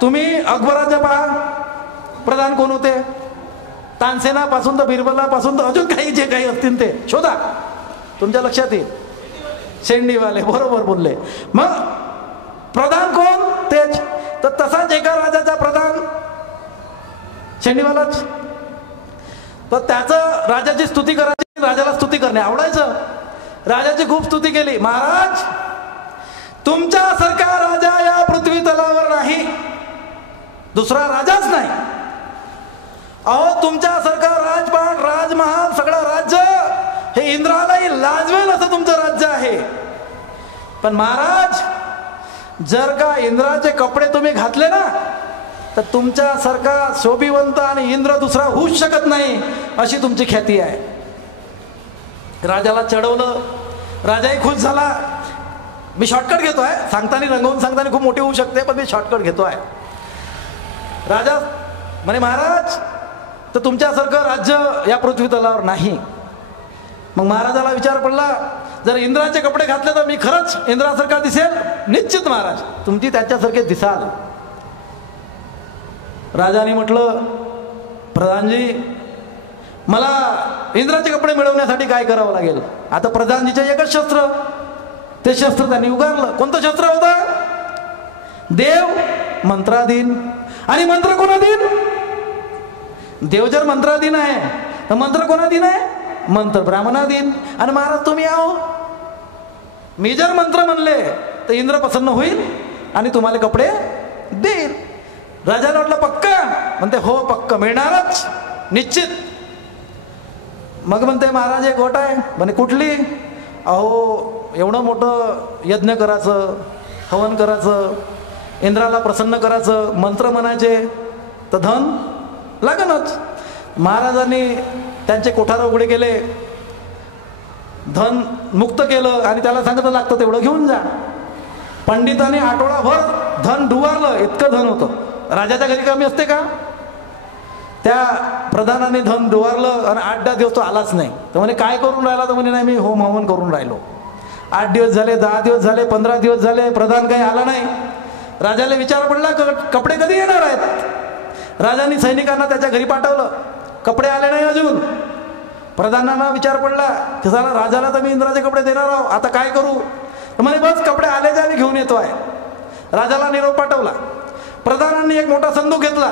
तुम्ही अकबराच्या पहा प्रधान कोण होते? तानसेना पासून तर बिरबला पासून तर अजून काही जे काही असतील ते शोधा, तुमच्या लक्षात येईल. शेंडीवाले, बरोबर बोलले. मग प्रधान कोण? तेच. तर तसाच एका राजाचा प्रधान शेंडीवालाच. तर त्याचं राजाची स्तुती करायची, राजाला स्तुती करणे आवडायचं. राजाची खूप स्तुती केली. महाराज, तुमच्यासारखा राजा या पृथ्वी तलावर नाही, दुसरा राजाच नाही. अहो, तुमच्यासारखा राजपाट, राजमहाल, सगळं राज्य हे इंद्रालाही लाजवेल असं तुमचं राज्य आहे. पण महाराज, जर का इंद्राचे कपडे तुम्ही घातले ना तर तुमच्यासारखा शोभिवंत आणि इंद्र दुसरा होऊच शकत नाही, अशी तुमची ख्याती आहे. राजाला चढवलं, राजाही खुश झाला. मी शॉर्टकट घेतोय, सांगताना रंगवून सांगताना खूप मोठी होऊ शकते, पण मी शॉर्टकट घेतोय. राजा म्हणे, महाराज, तर तुमच्यासारखं राज्य या पृथ्वी तलावर नाही. मग महाराजाला विचार पडला, जर इंद्राचे कपडे घातले तर मी खरंच इंद्रासारखा दिसेल? निश्चित महाराज, तुमची त्याच्यासारखे दिसाल. राजाने म्हटलं, प्रधानजी, मला इंद्राचे कपडे मिळवण्यासाठी काय करावं लागेल? आता प्रधानजीचे एकच शस्त्र, ते शस्त्र त्यांनी उगारलं. कोणतं शस्त्र होतं? देव मंत्राधीन. आणि मंत्र कोणाधीन? देव जर मंत्राधीन आहे तर मंत्र कोणाधीन आहे? मंत्र ब्राह्मणाधीन. आणि महाराज तुम्ही आहो, मी जर मंत्र म्हणले तर इंद्र प्रसन्न होईल आणि तुम्हाला कपडे देईल. राजाला वाटलं पक्का? म्हणते हो पक्का, मिळणारच, निश्चित. मग म्हणते, महाराज एक गोट आहे. म्हणे कुठली? अहो, एवढं मोठं यज्ञ करायचं, हवन करायचं, इंद्राला प्रसन्न करायचं, मंत्र म्हणायचे, तर धन लागणच. महाराजांनी त्यांचे कोठार उघडे केले, धन मुक्त केलं आणि त्याला सांगितलं लागतं तेवढं घेऊन जा. पंडितांनी आठवडाभर धन डुवारलं, इतकं धन होतं. राजाच्या घरी कमी असते का? त्या प्रधानाने धन डुवारलं आणि 8-10 दिवस तो आलाच नाही. तर म्हणे काय करून राहिला? तर म्हणे नाही, मी होम हवन करून राहिलो. 8 दिवस झाले, 10 दिवस झाले, 15 दिवस झाले, प्रधान काही आला नाही. राजाला विचार पडला, कपडे कधी येणार आहेत? राजांनी सैनिकांना त्याच्या घरी पाठवलं, कपडे आले नाही अजून. प्रधानांना विचार पडला की झाला, राजाला तर मी इंद्राचे कपडे देणार आहो, आता काय करू? तर म्हणे बस, कपडे आले आणि घेऊन येतो आहे. राजाला निरोप पाठवला. प्रधानांनी एक मोठा संदूक घेतला,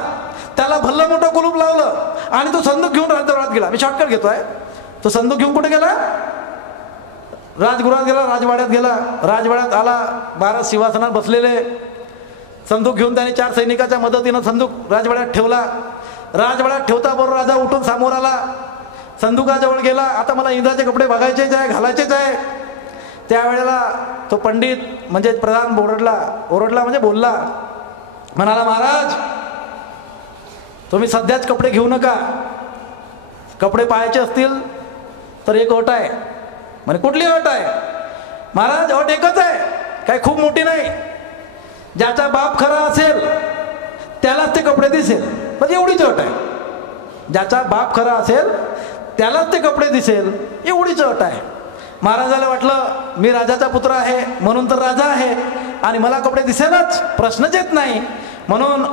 त्याला भल्लं मोठं कुलूप लावलं आणि तो संदूक घेऊन राजदरबारात गेला. मी शॉर्टकट घेतोय. तो संदूक घेऊन कुठे गेला? राजगृहात गेला, राजवाड्यात गेला. राजवाड्यात आला, 12 सिंहासनात बसलेले संदूक घेऊन त्याने 4 सैनिकाच्या मदतीनं संदूक राजवाड्यात ठेवला. राजवाड्यात ठेवता बरोबर राजा उठून समोर आला. संदुकाजवळ गेला, आता मला इंद्राचे कपडे बघायचेच आहे, घालायचेच आहे. त्यावेळेला तो पंडित म्हणजे प्रधान ओरडला म्हणजे बोलला, म्हणाला, महाराज तुम्ही सध्याच कपडे घेऊ नका, कपडे पाहायचे असतील तर एक अट आहे. म्हणे कुठली अट आहे? महाराज अट एकच आहे, काही खूप मोठी नाही. ज्याचा बाप खरा असेल त्यालाच ते कपडे दिसेल, म्हणजे एवढीच अट आहे. ज्याचा बाप खरा असेल त्यालाच ते कपडे दिसेल, एवढीच अट आहे. महाराजाला वाटलं मी राजाचा पुत्र आहे म्हणून तर राजा आहे आणि मला कपडे दिसेलच, प्रश्नच येत नाही. म्हणून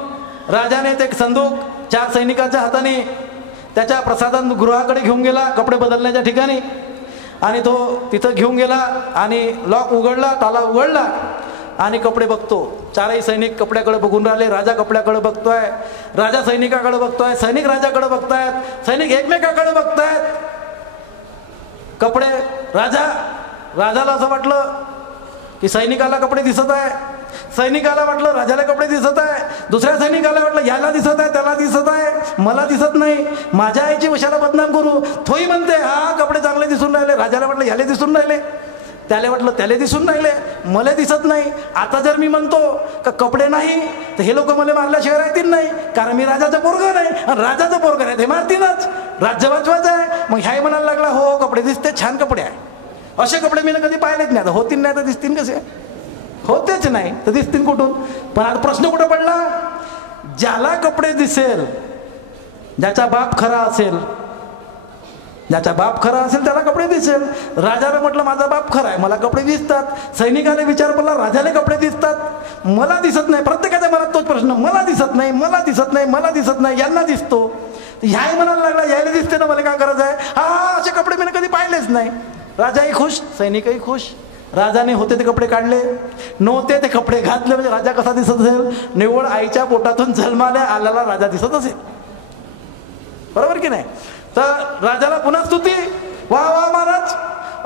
राजाने ते संदूक 4 सैनिकाच्या हाताने त्याच्या प्रसाधन गृहाकडे घेऊन गेला, कपडे बदलण्याच्या ठिकाणी. आणि तो तिथं घेऊन गेला आणि लॉक उघडला, ताला उघडला आणि कपडे बघतो. 4ही सैनिक कपड्याकडे बघून राहिले. राजा कपड्याकडे बघतोय, राजा सैनिकाकडे बघतोय, सैनिक राजाकडे बघतायत, सैनिक एकमेकाकडे बघतायत. कपडे राजाला असं वाटलं की सैनिकाला कपडे दिसत आहे, सैनिकाला वाटलं राजाला कपडे दिसत आहे, दुसऱ्या सैनिकाला वाटलं याला दिसत आहे त्याला दिसत आहे, मला दिसत नाही, माझ्या आईची वशाला बदनाम करू. तोही म्हणते हा कपडे चांगले दिसून राहिले, राजाला वाटलं याले दिसून राहिले, त्याला वाटलं त्याला दिसून राहिले, मला दिसत नाही. आता जर मी म्हणतो का कपडे नाही तर हे लोक मला मारल्याशिवाय राहतील नाही, कारण मी राजाचा पोरगा नाही आणि राजाचा पोरगा नाही ते मारतीलच, राज्य वाचवायचं आहे. मग ह्याही म्हणायला लागला हो कपडे दिसते, छान कपडे आहे, असे कपडे मी कधी पाहिलेच नाही, आता होतील नाही तर दिसतील कसे, होतेच नाही तर दिसतील कुठून. पण आता प्रश्न कुठं पडला? ज्याला कपडे दिसेल, ज्याचा बाप खरा असेल, ज्याचा बाप खरा असेल त्याला कपडे दिसेल. राजाला म्हटलं माझा बाप खरा आहे, मला कपडे दिसतात. सैनिकाने विचार पडला, राजाला कपडे दिसतात, मला दिसत नाही. प्रत्येकाच्या मनात तोच प्रश्न, मला दिसत नाही, मला दिसत नाही, मला दिसत नाही, यांना दिसतो. ह्याही म्हणायला लागला यायला दिसते ना, मला काय करायचं आहे, हा असे कपडे मी कधी पाहिलेच नाही. राजाही खुश, सैनिकही खुश. राजाने होते ते कपडे काढले, नव्हते ते कपडे घातले, म्हणजे राजा कसा दिसत असेल, निव्वळ आईच्या पोटातून जन्माला आलेला राजा दिसत असेल, बरोबर की नाही. तर राजाला पुन्हा स्तुती, वा वा महाराज,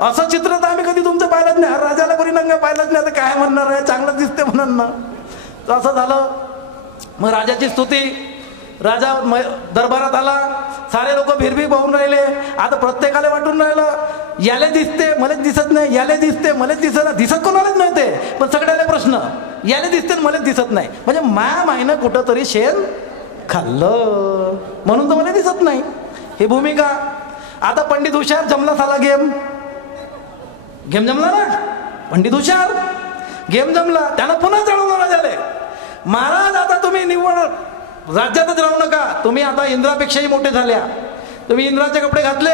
असं चित्र तर आम्ही कधी तुमचं पाहिलंच नाही, राजाला बरी नंगा पाहिलंच नाही, आता काय म्हणणार आहे, चांगलं दिसते म्हणून ना. तर असं झालं. मग राजाची स्तुती, राजा दरबारात आला, सारे लोक भिरभी पाहून राहिले. आता प्रत्येकाला वाटून राहिलं याले दिसते मलाच दिसत नाही, याले दिसते मलाच दिसत, दिसत कोणालाच नव्हते, पण सगळ्याला प्रश्न, याले दिसते मलाच दिसत नाही, म्हणजे मायनं कुठं तरी शेण खाल्लं म्हणून तर मला दिसत नाही. ही भूमिका. आता पंडित हुशार, जमला साला गेम जमला ना, पंडित हुशार, गेम जमला. त्यानं पुन्हा चढवलं राजाले, महाराज आता तुम्ही निव्वळ राज्यातच राहू नका, तुम्ही आता इंद्रापेक्षाही मोठे झाल्या, तुम्ही इंद्राचे कपडे घातले,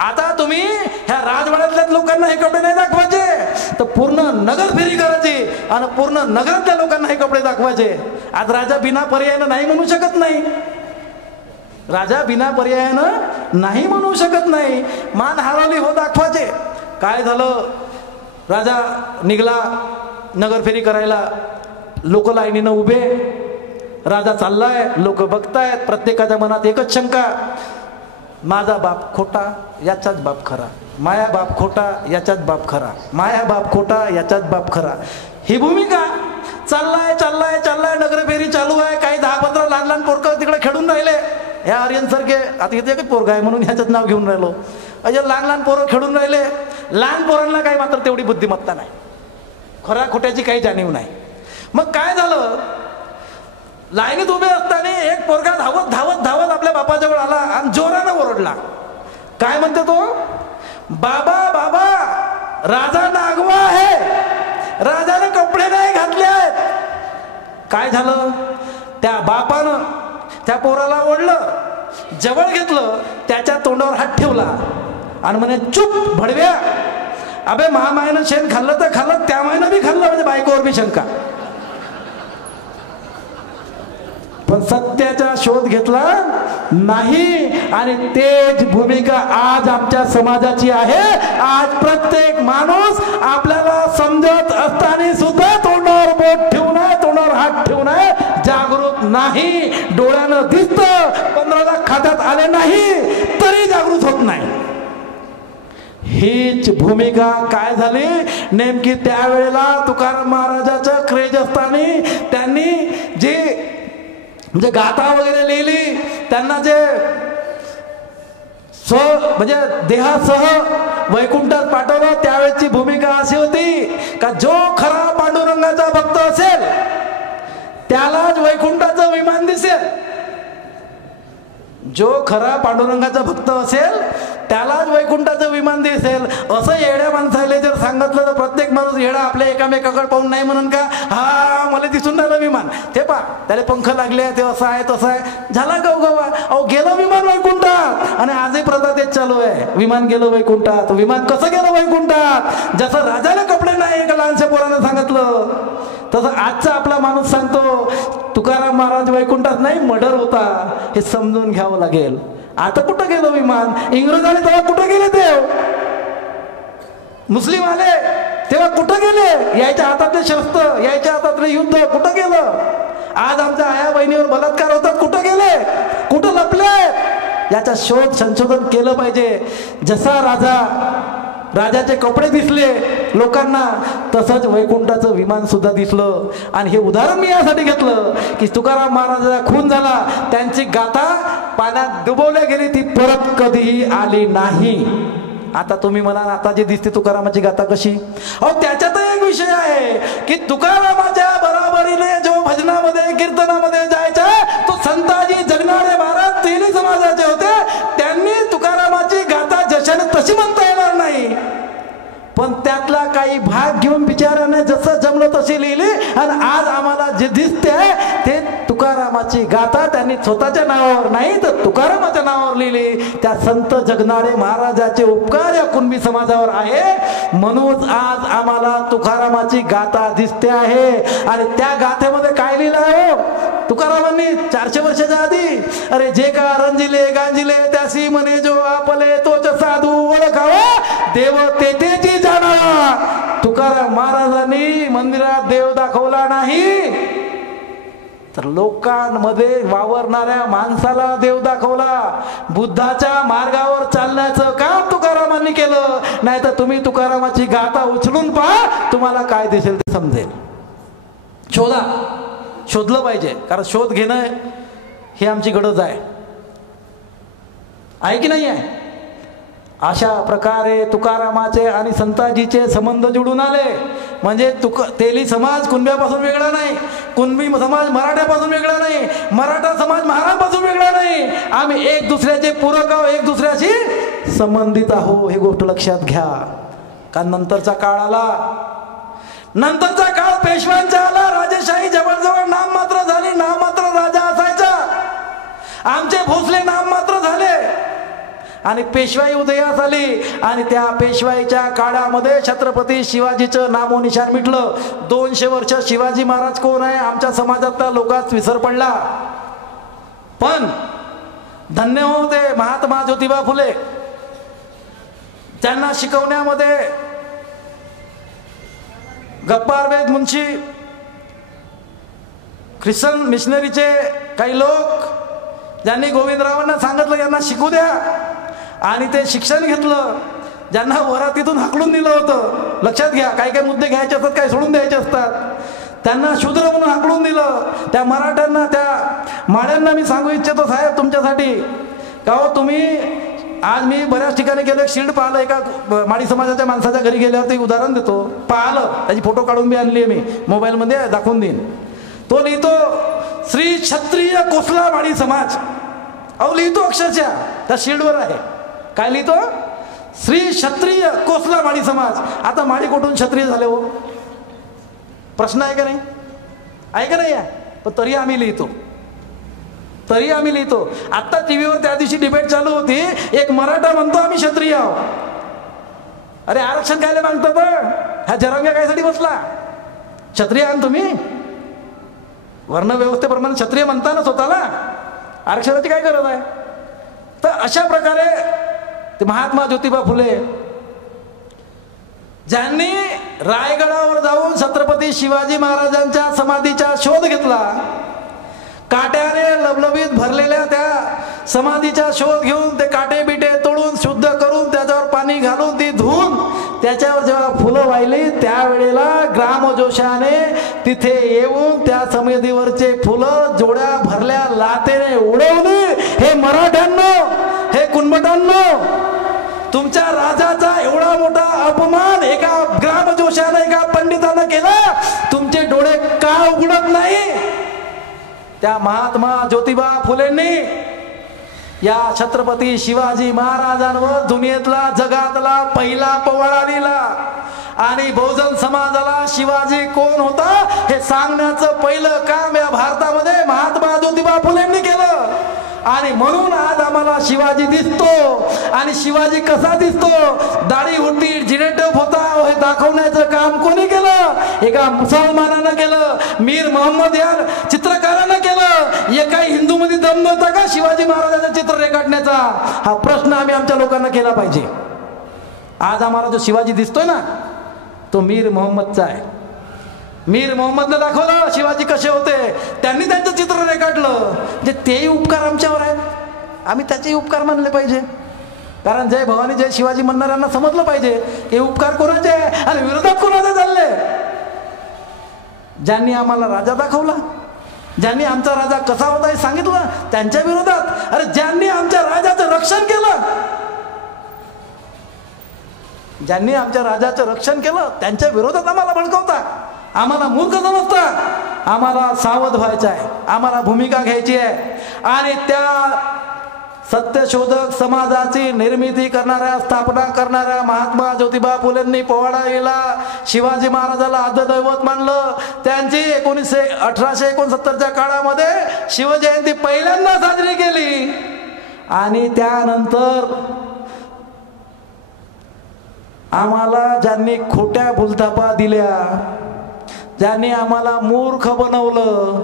आता तुम्ही ह्या राजवाड्यातल्या लोकांना हे कपडे नाही दाखवायचे, तर पूर्ण नगर फेरी करायची आणि पूर्ण नगरातल्या लोकांना हे कपडे दाखवायचे. आज राजा बिना पर्यायानं नाही म्हणू शकत नाही, राजा बिना पर्यायानं नाही म्हणू शकत नाही, मान हरवली हो दाखवायचे. काय झालं, राजा निघला नगर फेरी करायला, लोक लाईनीनं उभे, राजा चाललाय, लोक बघतायत, प्रत्येकाच्या मनात एकच शंका, माझा बाप खोटा याचाच बाप खरा, माया बाप खोटा याचाच बाप खरा, माया बाप खोटा याचाच बाप खरा. ही भूमिका. चाललाय चाललाय चाललाय, नगर फेरी चालू आहे, काही 10-15 लहान लहान पोरकं तिकडे खेळून राहिले. ह्या आर्यन सारखे, आता इथे एकच पोरगा आहे म्हणून ह्याचंच नाव घेऊन राहिलो, अजून लहान लहान पोरं खेळून राहिले. लहान पोरांना काही मात्र तेवढी बुद्धिमत्ता नाही, खऱ्या खोट्याची काही जाणीव नाही. मग काय झालं, लाईनीत उभे असताना एक पोरगा धावत धावत धावत आपल्या बापाजवळ आला आणि जोरानं ओरडला. काय म्हणते तो, बाबा बाबा राजा नागवा आहे, राजाने कपडे नाही घातले आहेत. काय झालं, त्या बापानं त्या पोराला ओढलं, जवळ घेतलं, त्याच्या तोंडावर हात ठेवला आणि म्हणे चुप भडव्या, अबे महामायनं शेण खाल्लं तर खाल्लं, त्या मायनं बी खाल्लं, म्हणजे बायकोवर बी शंका. पण सत्याचा शोध घेतला नाही आणि तेच भूमिका आज आमच्या समाजाची आहे. आज प्रत्येक माणूस आपल्याला समजत असताना सुद्धा तोंडावर बोट ठेवून आहे, तोंडावर हात ठेवून आहे, जागृत नाही. डोळ्यानं दिसतं, 15 लाख खात्यात आले नाही तरी जागृत होत नाही. हीच भूमिका काय झाली नेमकी त्यावेळेला तुकाराम महाराजाचं क्रेज असताना त्यांनी जे म्हणजे गाथा वगैरे लिहिली, त्यांना जे म्हणजे देहासह वैकुंठात पाठवलं. त्यावेळेची भूमिका अशी होती का जो खरा पांडुरंगाचा भक्त असेल त्यालाच वैकुंठाचं विमान दिसेल. जो खरा पांडुरंगाचा भक्त असेल त्यालाच वैकुंठाचं विमान दिसेल. असं येड्या माणसाला जर सांगितलं तर प्रत्येक माणूस येडा आपल्या एकामेकाकडे पाहून नाही म्हणून का हा मला दिसून राहिलं विमान, ते पा त्याला पंख लागले, ते असं आहे तसं आहे, झाला गवगवा. अहो गेलं विमान वैकुंठात. आणि आजही प्रथा तेच चालू आहे, विमान गेलं वैकुंठात. विमान कसं गेलं वैकुंठात? जसं राजाला कपडे नाही एका लहानशा पोरानं सांगितलं तसं आजचा आपला माणूस सांगतो तुकाराम महाराज वैकुंठात नाही मर्डर होता, हे समजून घ्यावं लागेल. आता कुठं गेलं विमान? इंग्रज आले तेव्हा कुठं गेले देव? मुस्लिम आले तेव्हा कुठं गेले? यायच्या हातातले शस्त्र, यायच्या हातातले युद्ध कुठं गेलं? आज आमच्या आया बहिणीवर बलात्कार होतात, कुठं गेले? कुठं लपले? याचा शोध संशोधन केलं पाहिजे. जसा राजाचे कपडे दिसले लोकांना तसंच वैकुंठाचं विमान सुद्धा दिसलं. आणि हे उदाहरण मी यासाठी घेतलं की तुकाराम महाराजाचा खून झाला, त्यांची गाथा पाण्यात डुबवल्या गेली, ती परत कधीही आली नाही. आता तुम्ही म्हणा आता जी दिसते तुकारामाची गाथा कशी? अहो त्याच्यात एक विषय आहे की तुकारामाच्या बरोबरीने जो भजनामध्ये कीर्तनामध्ये जायचा तो संताजी जगनाडे महाराज तेली समाजाचे होते. त्यांनी तुकारामाची गाथा जशाने तशी म्हणता येणार नाही, पण त्यातला काही भाग घेऊन बिचाराने जसं जमलं तशी लिहिली. आणि आज आम्हाला जे दिसते ते तुकारामाची गाथा त्यांनी स्वतःच्या नावावर नाही तर तुकारामाच्या नावावर लिहिली. त्या संत जगनाडे महाराजाचे उपकार या कुणबी समाजावर आहे, म्हणून आज आम्हाला तुकारामाची गाथा दिसते आहे. आणि त्या गाथेमध्ये काय लिहिलं आहे तुकारामांनी 400 वर्षाच्या आधी? अरे जे का रंजिले गांजिले त्यासी म्हणे जो आपले तोच साधू ओळखावा देव तेथेची जाणावा. तुकाराम महाराजांनी मंदिरात देव दाखवला नाही तर लोकांमध्ये वावरणाऱ्या माणसाला देव दाखवला. बुद्धाच्या मार्गावर चालण्याचं काम तुकारामांनी केलं. नाही तर तुम्ही तुकारामाची गाथा उचलून पहा, तुम्हाला काय दिसेल ते समजेल. शोधलं पाहिजे, कारण शोध घेणं ही आमची गरज आहे की नाही आहे? अशा प्रकारे तुकारामाचे आणि संताजीचे संबंध जुळून आले. म्हणजे तेली समाज कुणब्यापासून वेगळा नाही, कुणबी समाज मराठ्यापासून वेगळा नाही, मराठा समाज महाराष्ट्रापासून वेगळा नाही. आम्ही एक दुसऱ्याचे पूरक आहोत, एक दुसऱ्याशी संबंधित आहोत, हे गोष्ट लक्षात घ्या. कारण नंतरचा काळ आला, नंतरचा काळ पेशव्यांचा आला. राजेशाही जवळजवळ नाममात्र झाली, नाममात्र राजा असायचा. आमचे भोसले नाममात्र झाले आणि पेशवाई उदयास आली. आणि त्या पेशवाईच्या काळामध्ये छत्रपती शिवाजीचं नामोनिशान मिटलं. 200 वर्ष शिवाजी महाराज कोण आहे आमच्या समाजातला लोकांस विसर पडला. पण धन्य होते महात्मा ज्योतिबा फुले, त्यांना शिकवण्यामध्ये गप्पार बेग मुंशी, ख्रिश्चन मिशनरीचे काही लोक, ज्यांनी गोविंदरावांना सांगितलं यांना शिकू द्या, आणि ते शिक्षण घेतलं. ज्यांना वरातीतून हाकलून दिलं होतं, लक्षात घ्या, काही काही मुद्दे घ्यायचे असतात, काही सोडून द्यायचे असतात, त्यांना शूद्र म्हणून हाकलून दिलं. त्या मराठ्यांना, त्या माळ्यांना मी सांगू इच्छितो साहेब तुमच्यासाठी का हो, तुम्ही आज मी बऱ्याच ठिकाणी गेलो, एक शिल्ड पाहिलं, एका माळी समाजाच्या माणसाच्या घरी गेल्यावर ते उदाहरण देतो, पाहिलं, त्याची फोटो काढून बी आणली मी, मोबाईलमध्ये दाखवून देईन. तो लिहितो श्री क्षत्रिय कोसला माळी समाज. अहो लिहितो अक्षरशः, त्या शिल्डवर आहे. काय लिहितो? श्री क्षत्रिय कोसला माळी समाज. आता माळी कुठून क्षत्रिय झाले हो? प्रश्न आहे का नाही? आहे का नाही? पण तरी आम्ही लिहितो. आता टीव्हीवर त्या दिवशी डिबेट चालू होती, एक मराठा म्हणतो आम्ही क्षत्रिय आहोत. अरे आरक्षण कायले मागतात? ह्या जरंग्या कायसाठी बसला? क्षत्रिय आहात तुम्ही? वर्ण व्यवस्थेप्रमाणे क्षत्रिय म्हणता ना स्वतःला, आरक्षणाची काय गरज आहे? तर अशा प्रकारे ते महात्मा ज्योतिबा फुले, ज्यांनी रायगडावर जाऊन छत्रपती शिवाजी महाराजांच्या समाधीचा शोध घेतला, काट्याने लबलबीत भरलेल्या त्या समाधीचा शोध घेऊन ते काटे बिटे तोडून शुद्ध करून त्याच्यावर पाणी घालून ती धुवून त्याच्यावर जेव्हा फुलं वाहिली, त्यावेळेला ग्रामजोशाने तिथे येऊन त्या समाधीवरचे फुलं जोड्या भरल्या लातेने उडवली. हे मराठ्यांनो, हे कुणबटांनो, तुमच्या राजाचा एवढा मोठा अपमान एका ग्रामजोशानं एका पंडितानं केला, तुमचे डोळे का उघडत नाही? त्या महात्मा ज्योतिबा फुलेंनी या छत्रपती शिवाजी महाराजांवर दुनियेतला जगातला पहिला पोवाडा लिहिला आणि बहुजन समाजाला शिवाजी कोण होता हे सांगण्याचं पहिलं काम या भारतामध्ये महात्मा ज्योतिबा फुलेंनी केलं. आणि म्हणून आज आम्हाला शिवाजी दिसतो. आणि शिवाजी कसा दिसतो? दाढी होती, जिनेटप होता हे दाखवण्याचं काम कोणी केलं? एका मुसलमानानं केलं, मीर मोहम्मद या चित्रकारानं केलं. एकाही हिंदू मध्ये दम नव्हता का शिवाजी महाराजांचं चित्र रेखाटण्याचा? हा प्रश्न आम्ही आमच्या लोकांना केला पाहिजे. आज आम्हाला जो शिवाजी दिसतोय ना तो मीर मोहम्मदचा आहे. मीर मोहम्मदने दाखवलं शिवाजी कसे होते, त्यांनी त्यांचं चित्र रेखाटलं. जे तेही उपकार आमच्यावर आहेत, आम्ही त्याचेही उपकार मानले पाहिजे. कारण जय भवानी जय शिवाजी म्हणणाऱ्यांना समजलं पाहिजे हे उपकार कोणाचे आहे आणि विरोधात कोणाचे चालले. ज्यांनी आम्हाला राजा दाखवला, ज्यांनी आमचा राजा कसा होता हे सांगितलं, त्यांच्या विरोधात. अरे ज्यांनी आमच्या राजाचं रक्षण केलं, ज्यांनी आमच्या राजाचं रक्षण केलं त्यांच्या विरोधात आम्हाला भडकवता, आम्हाला मूर्ख समजता. आम्हाला सावध व्हायचं आहे, आम्हाला भूमिका घ्यायची आहे. आणि त्या सत्यशोधक समाजाची निर्मिती करणाऱ्या, स्थापना करणाऱ्या महात्मा ज्योतिबा फुलेंनी पोवाडा लिहिला, शिवाजी महाराजाला आद्यदैवत मानलं. त्यांची 1869च्या काळामध्ये शिवजयंती पहिल्यांदा साजरी केली. आणि त्यानंतर आम्हाला ज्यांनी खोट्या भूलथापा दिल्या, ज्यांनी आम्हाला मूर्ख बनवलं,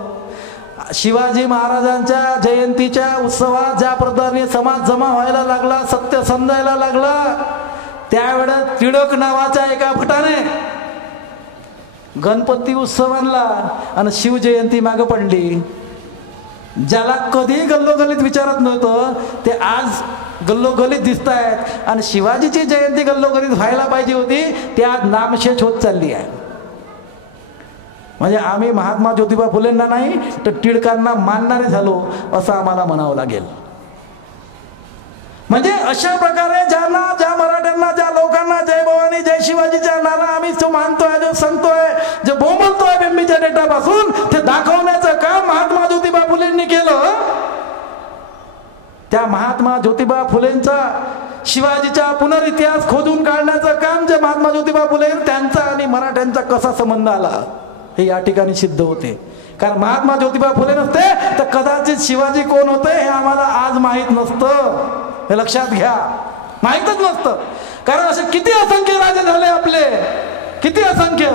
शिवाजी महाराजांच्या जयंतीच्या उत्सवात ज्या प्रकारे समाज जमा व्हायला लागला, सत्य समजायला लागला, त्यावेळेस टिळक नावाच्या एका भटाने गणपती उत्सव आणला आणि शिवजयंती मागे पडली. ज्याला कधी गल्लोगल्लीत विचारत नव्हतं ते आज गल्लोगल्लीत दिसत आहेत. आणि शिवाजीची जयंती गल्लोगल्लीत व्हायला पाहिजे होती ती आज नामशेष होत चालली आहे. म्हणजे आम्ही महात्मा ज्योतिबा फुलेंना नाही तर टिळकांना मानणारे झालो असं आम्हाला म्हणावं लागेल. म्हणजे अशा प्रकारे ज्यांना, ज्या मराठ्यांना, ज्या लोकांना जय भवानी जय शिवाजीच्या नाला आम्ही जो मानतोय, जो सांगतोय, जे बोंबलतोय बिंबीच्या डेटापासून, ते दाखवण्याचं काम महात्मा ज्योतिबा फुलेंनी केलं. त्या महात्मा ज्योतिबा फुलेंचा शिवाजीचा पुनरितिहास खोदून काढण्याचं काम जे महात्मा ज्योतिबा फुले त्यांचा आणि मराठ्यांचा कसा संबंध आला हे या ठिकाणी सिद्ध होते. कारण महात्मा ज्योतिबा फुले नसते तर कदाचित शिवाजी कोण होते हे आम्हाला आज माहीत नसतं. हे लक्षात घ्या, माहीतच नसतं. कारण असे किती असंख्य राजे झाले आपले, किती असंख्य.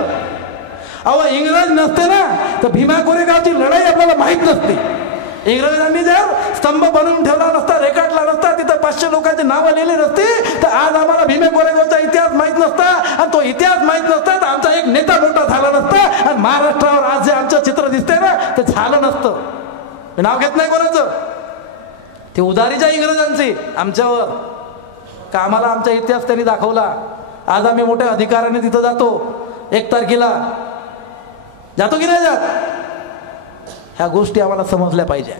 अहो इंग्रज नसते ना तर भीमा कोरेगावची लढाई आपल्याला माहीत नसते. इंग्रजांनी जर स्तंभ बनवून ठेवला नसता, रेखाटला नसता, तिथं 500 लोकांची नावं लिहिली नसती तर आज आम्हाला भीमे कोरेगावचा इतिहास माहीत नसता. आणि तो इतिहास माहीत नसता तर आमचा एक नेता मोठा झाला नसता. आणि महाराष्ट्रावर आज जे आमचं चित्र दिसतंय ना ते झालं नसतं. मी नाव घेत नाही कोणाचं, ते उदारीच्या इंग्रजांची आमच्यावर का आम्हाला आमचा इतिहास त्यांनी दाखवला. आज आम्ही मोठ्या अधिकाराने तिथं जातो, 1 तारखेला जातो की नाही जात. ह्या गोष्टी आम्हाला समजल्या पाहिजे.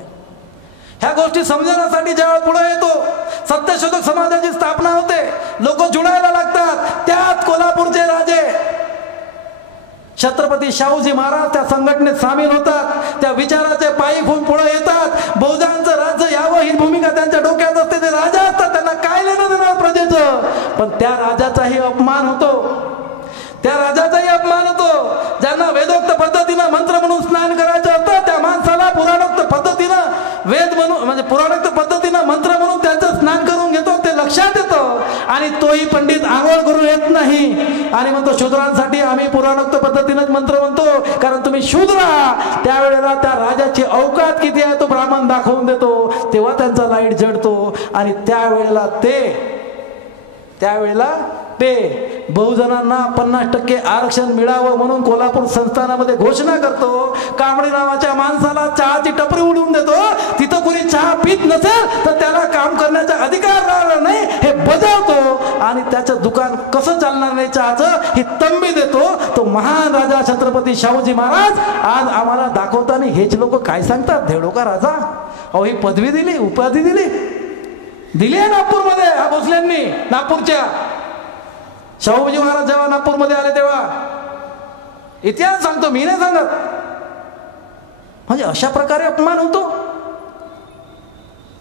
ह्या गोष्टी समजण्यासाठी जेव्हा पुढे येतो, सत्यशोधक समाजाची स्थापना होते, लोक जुळायला लागतात. त्यात कोल्हापूरचे राजे छत्रपती शाहूजी महाराज त्या संघटनेत सामील होतात, त्या विचाराचे पायी खून पुढे येतात. बहुजनांचं राज्य यावं ही भूमिका त्यांच्या डोक्यात असते. ते राजा असतात, त्यांना काय लेणं देणार प्रजेचं. पण त्या राजाचाही अपमान होतो, त्या राजाचाही अपमान होतो. ज्यांना वेदोक्त पद्धतीनं मंत्र म्हणून स्नान करायचं असतं त्या माणसाला पुराणोक्त पद्धतीनं वेद म्हणून, म्हणजे पुराणोक्त पद्धतीनं मंत्र म्हणून त्यांचं स्नान करून घेतो. ते लक्षात येतं. आणि तोही पंडित आंघोळ करून येत नाही आणि म्हणतो शूद्रांसाठी आम्ही पुराणोक्त पद्धतीनंच मंत्र म्हणतो कारण तुम्ही शूद्र. त्यावेळेला त्या राजाची अवकात किती आहे तो ब्राह्मण दाखवून देतो. तेव्हा त्यांचा लाईट जडतो. आणि त्यावेळेला ते बहुजनांना 50% आरक्षण मिळावं म्हणून कोल्हापूर संस्थानामध्ये घोषणा करतो. कांबळे नावाच्या माणसाला चहाची टपरी उडवून देतो. तिथं कोणी चहा पीत नसेल तर त्याला काम करण्याचा अधिकार राहणार नाही हे बजावतो. आणि त्याचं दुकान कसं चालणार नाही चहाचं ही तंबी देतो. तो महान राजा छत्रपती शाहूजी महाराज आज आम्हाला दाखवताना हेच लोक काय सांगतात, धेडो का राजा. अहो ही पदवी दिली, उपाधी दिली. दिली आहे नागपूरमध्ये ह्या भोसल्यांनी. नागपूरच्या शाहूजी महाराज जेव्हा नागपूरमध्ये आले तेव्हा, इतिहास सांगतो मी, नाही सांगत. म्हणजे अशा प्रकारे अपमान होतो.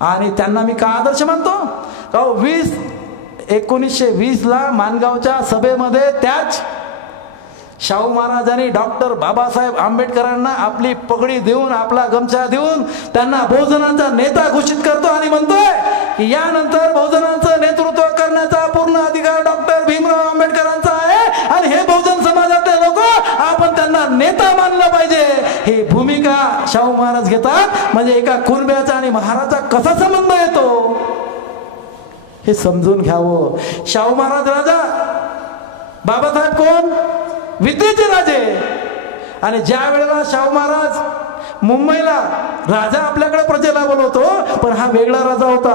आणि त्यांना मी का आदर्श मानतो? 1920ला माणगावच्या सभेमध्ये त्याच शाहू महाराजांनी डॉक्टर बाबासाहेब आंबेडकरांना आपली पगडी देऊन, आपला गमछा देऊन त्यांना बहुजनांचा नेता घोषित करतो आणि म्हणतोय की यानंतर बहुजनांचं नेतृत्व करण्याचा पूर्ण अधिकार डॉक्टर भीमराव आंबेडकरांचा आहे आणि हे बहुजन समाजातले लोक आपण त्यांना नेता मानलं पाहिजे. ही भूमिका शाहू महाराज घेतात. म्हणजे एका कुणब्याचा आणि महाराजचा कसा संबंध येतो हे समजून घ्यावं. शाहू महाराज राजा, बाबासाहेब कोण? विद्येचे राजे. आणि ज्या वेळेला शाहू महाराज मुंबईला, राजा आपल्याकडे प्रजेला बोलवतो, पण हा वेगळा राजा होता.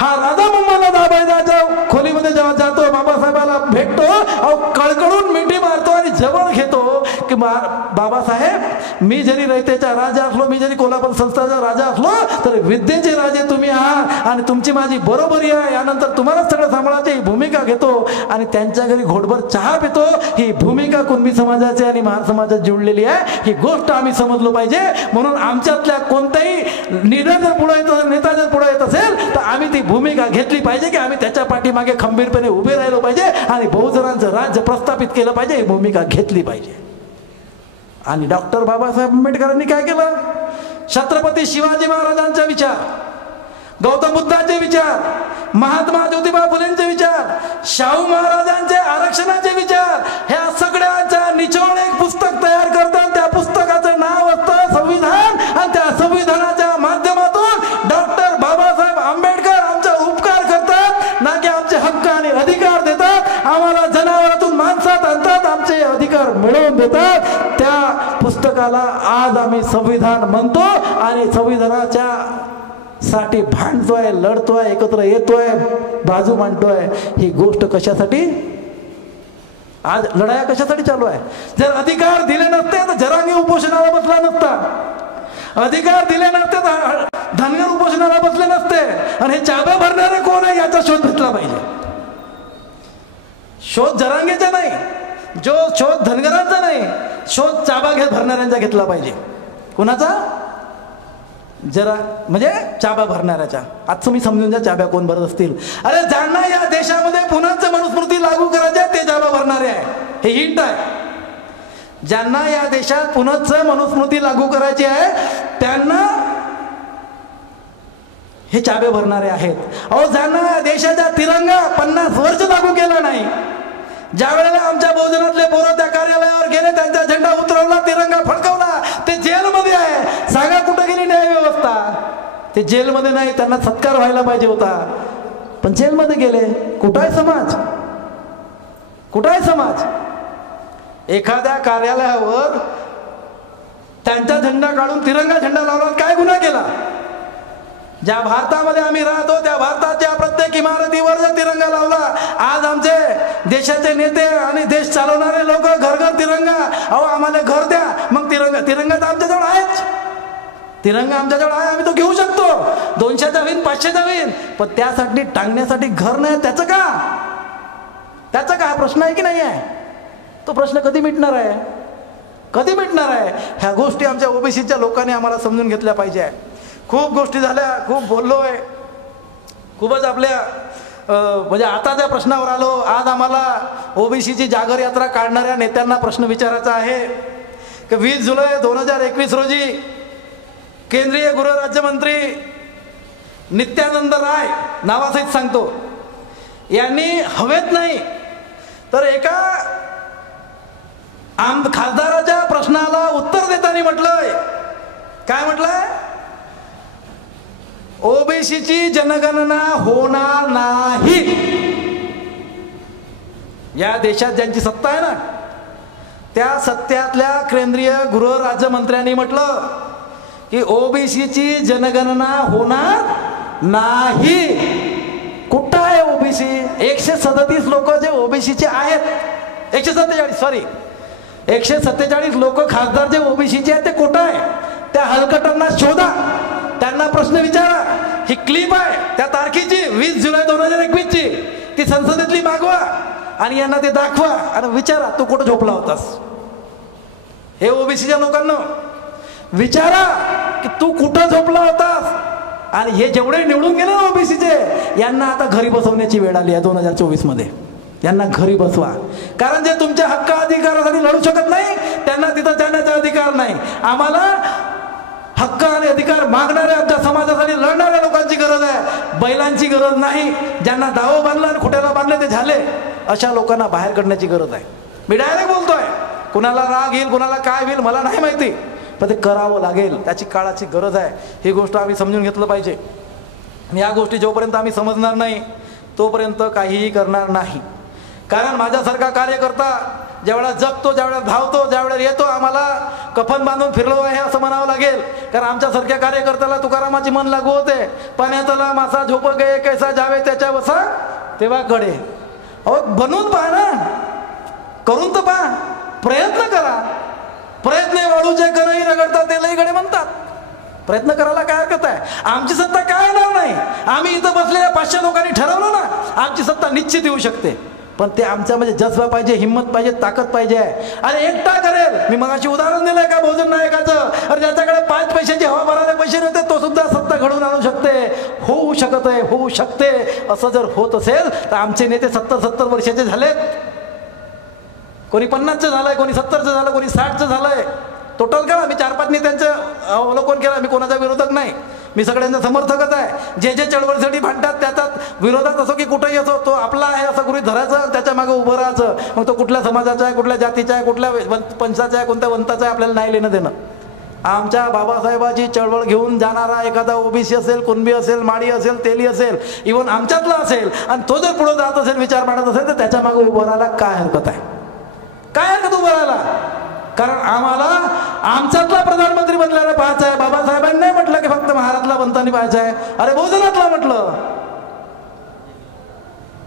हा राजा मुंबईला दाबायचा खोलीमध्ये जेव्हा जातो, बाबासाहेबाला भेटतो, कळकळून मिठी मारतो आणि जवळ घेतो की बाबासाहेब, मी जरी रयतेचा राजा असलो, मी जरी कोल्हापूर संस्थाचा राजा असलो, तर विद्येचे राजे तुम्ही आहात आणि तुमची माझी बरोबरी आहे. यानंतर तुम्हालाच सगळं सांभाळायची ही भूमिका घेतो आणि त्यांच्या घरी घोटभर चहा पितो. ही भूमिका कुणबी समाजाची आणि महार समाजात जुळलेली आहे. ही गोष्ट आम्ही समजलो पाहिजे. म्हणून आमच्यातल्या कोणताही लीडर जर पुढे येत, नेता जर पुढे येत असेल, तर आम्ही ती भूमिका घेतली पाहिजे की आम्ही त्याच्या पाठीमागे खंबीरपणे उभे राहिलो पाहिजे आणि बहुजनांचं राज्य प्रस्थापित केलं पाहिजे. ही भूमिका घेतली पाहिजे. आणि डॉक्टर बाबासाहेब आंबेडकरांनी काय केलं? छत्रपती शिवाजी महाराजांचे विचार, गौतम बुद्धांचे विचार, महात्मा ज्योतिबा फुलेंचे विचार, शाहू महाराजांचे आरक्षणाचे विचार, ह्या सगळ्यांचा निचोड एक पुस्तक तयार करतात. त्या पुस्तकाचं नाव असतं संविधान. आणि त्या संविधानाच्या माध्यमातून डॉक्टर बाबासाहेब आंबेडकर आमचा उपकार करतात, ना की आमचे हक्क आणि अधिकार देतात. आम्हाला जनावरातून माणसात आणतात, आमचे अधिकार मिळवून देतात. त्या पुस्तकाला आज आम्ही संविधान म्हणतो आणि संविधानाच्या साठी भांडतोय, लढतोय, एकत्र येतोय, बाजू मांडतोय. ही गोष्ट कशासाठी? आज लढाया कशासाठी चालू आहे? जर अधिकार दिले नसते तर जरांगे उपोषणाला बसला नसता. अधिकार दिले नसते तर धनगर उपोषणाला बसले नसते. आणि हे चाब्या भरणारे कोण आहे याचा शोध घेतला पाहिजे. शोध जरांगेचा नाही, जो शोध धनगरांचा नाही, शोध चाबा भरणाऱ्यांचा घेतला पाहिजे. कोणाचा? जरा म्हणजे चाब्या भरणाऱ्याच्या. आज तुम्ही समजून जा चाब्या कोण भरत असतील. अरे ज्यांना या देशामध्ये पुन्हाच मनुस्मृती लागू करायची आहे ते चाब्या भरणारे आहे. हे हिंट आहे. ज्यांना या देशात पुन्हाच मनुस्मृती लागू करायची आहे त्यांना हे चाबे भरणारे आहेत. अहो, ज्यांना देशाचा तिरंगा 50 वर्ष लागू केला नाही, ज्या वेळेला आमच्या बहुजनातले पोरं त्या कार्यालयावर गेले, त्यांचा झेंडा उतरवला, तिरंगा फडकवला, ते जेलमध्ये आहे. सांगा कुठं गेली न्याय व्यवस्था? ते जेलमध्ये नाही, त्यांना सत्कार व्हायला पाहिजे होता, पण जेलमध्ये गेले. कुठं आहे समाज? कुठं आहे समाज? एखाद्या कार्यालयावर त्यांचा झेंडा काढून तिरंगा झेंडा लावला, काय गुन्हा केला? ज्या भारतामध्ये आम्ही राहतो त्या भारताच्या प्रत्येक इमारतीवर जर तिरंगा लावला, आज आमचे देशाचे नेते आणि देश चालवणारे लोक घर घर तिरंगा, अहो आम्हाला घर द्या. मग तिरंगा तर आमच्याजवळ आहेच. तिरंगा आमच्याजवळ आहे, आम्ही तो घेऊ शकतो. 200चा होईन, 500चा होईन, पण त्यासाठी टांगण्यासाठी घर नाही. त्याचं का प्रश्न आहे की नाही आहे? तो प्रश्न कधी मिटणार आहे? कधी मिटणार आहे? ह्या गोष्टी आमच्या ओबीसीच्या लोकांनी आम्हाला समजून घेतल्या पाहिजे. खूप गोष्टी झाल्या, खूप बोललोय, खूपच आपल्या म्हणजे आता त्या प्रश्नावर आलो. आज आम्हाला ओबीसीची जागर यात्रा काढणाऱ्या नेत्यांना प्रश्न विचारायचा आहे की 20 जुलै 2021 रोजी केंद्रीय गृहराज्यमंत्री नित्यानंद राय, नावासहित सांगतो, यांनी हवेत नाही तर एका खासदाराच्या प्रश्नाला उत्तर देताना म्हटलंय, काय म्हटलंय? ओबीसीची जनगणना होणार नाही. या देशात ज्यांची सत्ता आहे ना, त्या सत्तेतल्या केंद्रीय गृह राज्यमंत्र्यांनी म्हटलं की ओबीसीची जनगणना होणार नाही. कुठं आहे ओबीसी? 137 लोक जे ओबीसीचे आहेत, 147 लोक खासदार जे ओबीसीचे आहेत ते कुठं आहे? त्या हलकटांना शोधा. त्यांना प्रश्न विचारा. ही क्लिप आहे त्या तारखेची 20 जुलै 2021ची, ती संसदेतली मागवा आणि यांना ते दाखवा आणि विचारा तू कुठं झोपला होतास. हे ओबीसीच्या लोकांना विचारा की तू कुठं झोपला होतास. आणि हे जेवढे निवडून गेले ना ओबीसीचे, यांना आता घरी बसवण्याची वेळ आली आहे 2024 मध्ये. यांना घरी बसवा, कारण जे तुमच्या हक्क अधिकारासाठी लढू शकत नाही त्यांना तिथं जाण्याचा अधिकार नाही. आम्हाला हक्क आणि अधिकार मागणाऱ्या, आमच्या समाजासाठी लढणाऱ्या लोकांची गरज आहे, बैलांची गरज नाही. ज्यांना दाव बांधला आणि खुट्याला बांधले ते झाले, अशा लोकांना बाहेर काढण्याची गरज आहे. मी डायरेक्ट बोलतोय, कुणाला राग येईल कुणाला काय होईल मला नाही माहिती, पण ते करावं लागेल, त्याची काळाची गरज आहे. ही गोष्ट आम्ही समजून घेतलं पाहिजे. या गोष्टी जोपर्यंत आम्ही समजणार नाही तोपर्यंत काहीही करणार नाही. कारण माझ्यासारखा कार्यकर्ता ज्यावेळेला जगतो, ज्यावेळेला धावतो, ज्यावेळेला येतो, आम्हाला कफन बांधून फिरलो आहे असं म्हणावं लागेल. कारण आमच्यासारख्या कार्यकर्त्याला तुकारामाची मन लागू होते, पाण्यातला मासा झोप गे कैसा जावे त्याच्या वसा तेव्हा कडे. अहो बनवून पहा ना, करून तर पहा, प्रयत्न करा. प्रयत्न वाढूचे करही रगडतात ते लईकडे म्हणतात. प्रयत्न करायला काय हरकत आहे. आमची सत्ता काय येणार नाही. आम्ही इथं बसलेल्या 500 लोकांनी ठरवलं ना, आमची सत्ता निश्चित येऊ शकते. पण ते आमच्यामध्ये जज्बा पाहिजे, हिंमत पाहिजे, ताकद पाहिजे. आणि एकटा करेल. मी मगाशी उदाहरण दिलंय का भोजन नायकाचं. अरे ज्याच्याकडे 5 पैशाची हवा भरायला पैसे नव्हते तो सुद्धा सत्ता घडवून आणू शकते. होऊ शकत आहे, होऊ शकते. असं जर होत असेल तर आमचे नेते 70-70 वर्षाचे झालेत. कोणी 50चं झालंय, कोणी 70चं झालं, कोणी 60चं झालंय. टोटल करा. मी 4-5 नेत्यांचं अवलोकन केलं. मी कोणाचा विरोधक नाही, मी सगळ्यांचा समर्थकच आहे. जे जे चळवळीसाठी भांडतात त्याच्यात विरोधात असो की कुठेही असो, तो आपला आहे असं गृहीत धरायचं, त्याच्या मागे उभं राहायचं. मग तो कुठल्या समाजाचा आहे, कुठल्या जातीचा आहे, कुठल्या पंचाचा आहे, कोणत्या वंताचा आहे, आपल्याला नाही लेणं देणं. आमच्या बाबासाहेबाची चळवळ घेऊन जाणारा एखादा ओबीसी असेल, कुणबी असेल, माडी असेल, तेली असेल, इव्हन आमच्यातला असेल, आणि तो जर पुढे जात असेल, विचार मांडत असेल, तर त्याच्या मागे उभं राहायला काय हरकत आहे. काय हरकत उभं राहायला. कारण आम्हाला आमच्यातला प्रधानमंत्री बनल्याला पाहायचा आहे. बाबासाहेबांनी नाही म्हटलं की फक्त महारातला बनताना पाहायचा आहे. अरे बहुजनातला म्हटलं.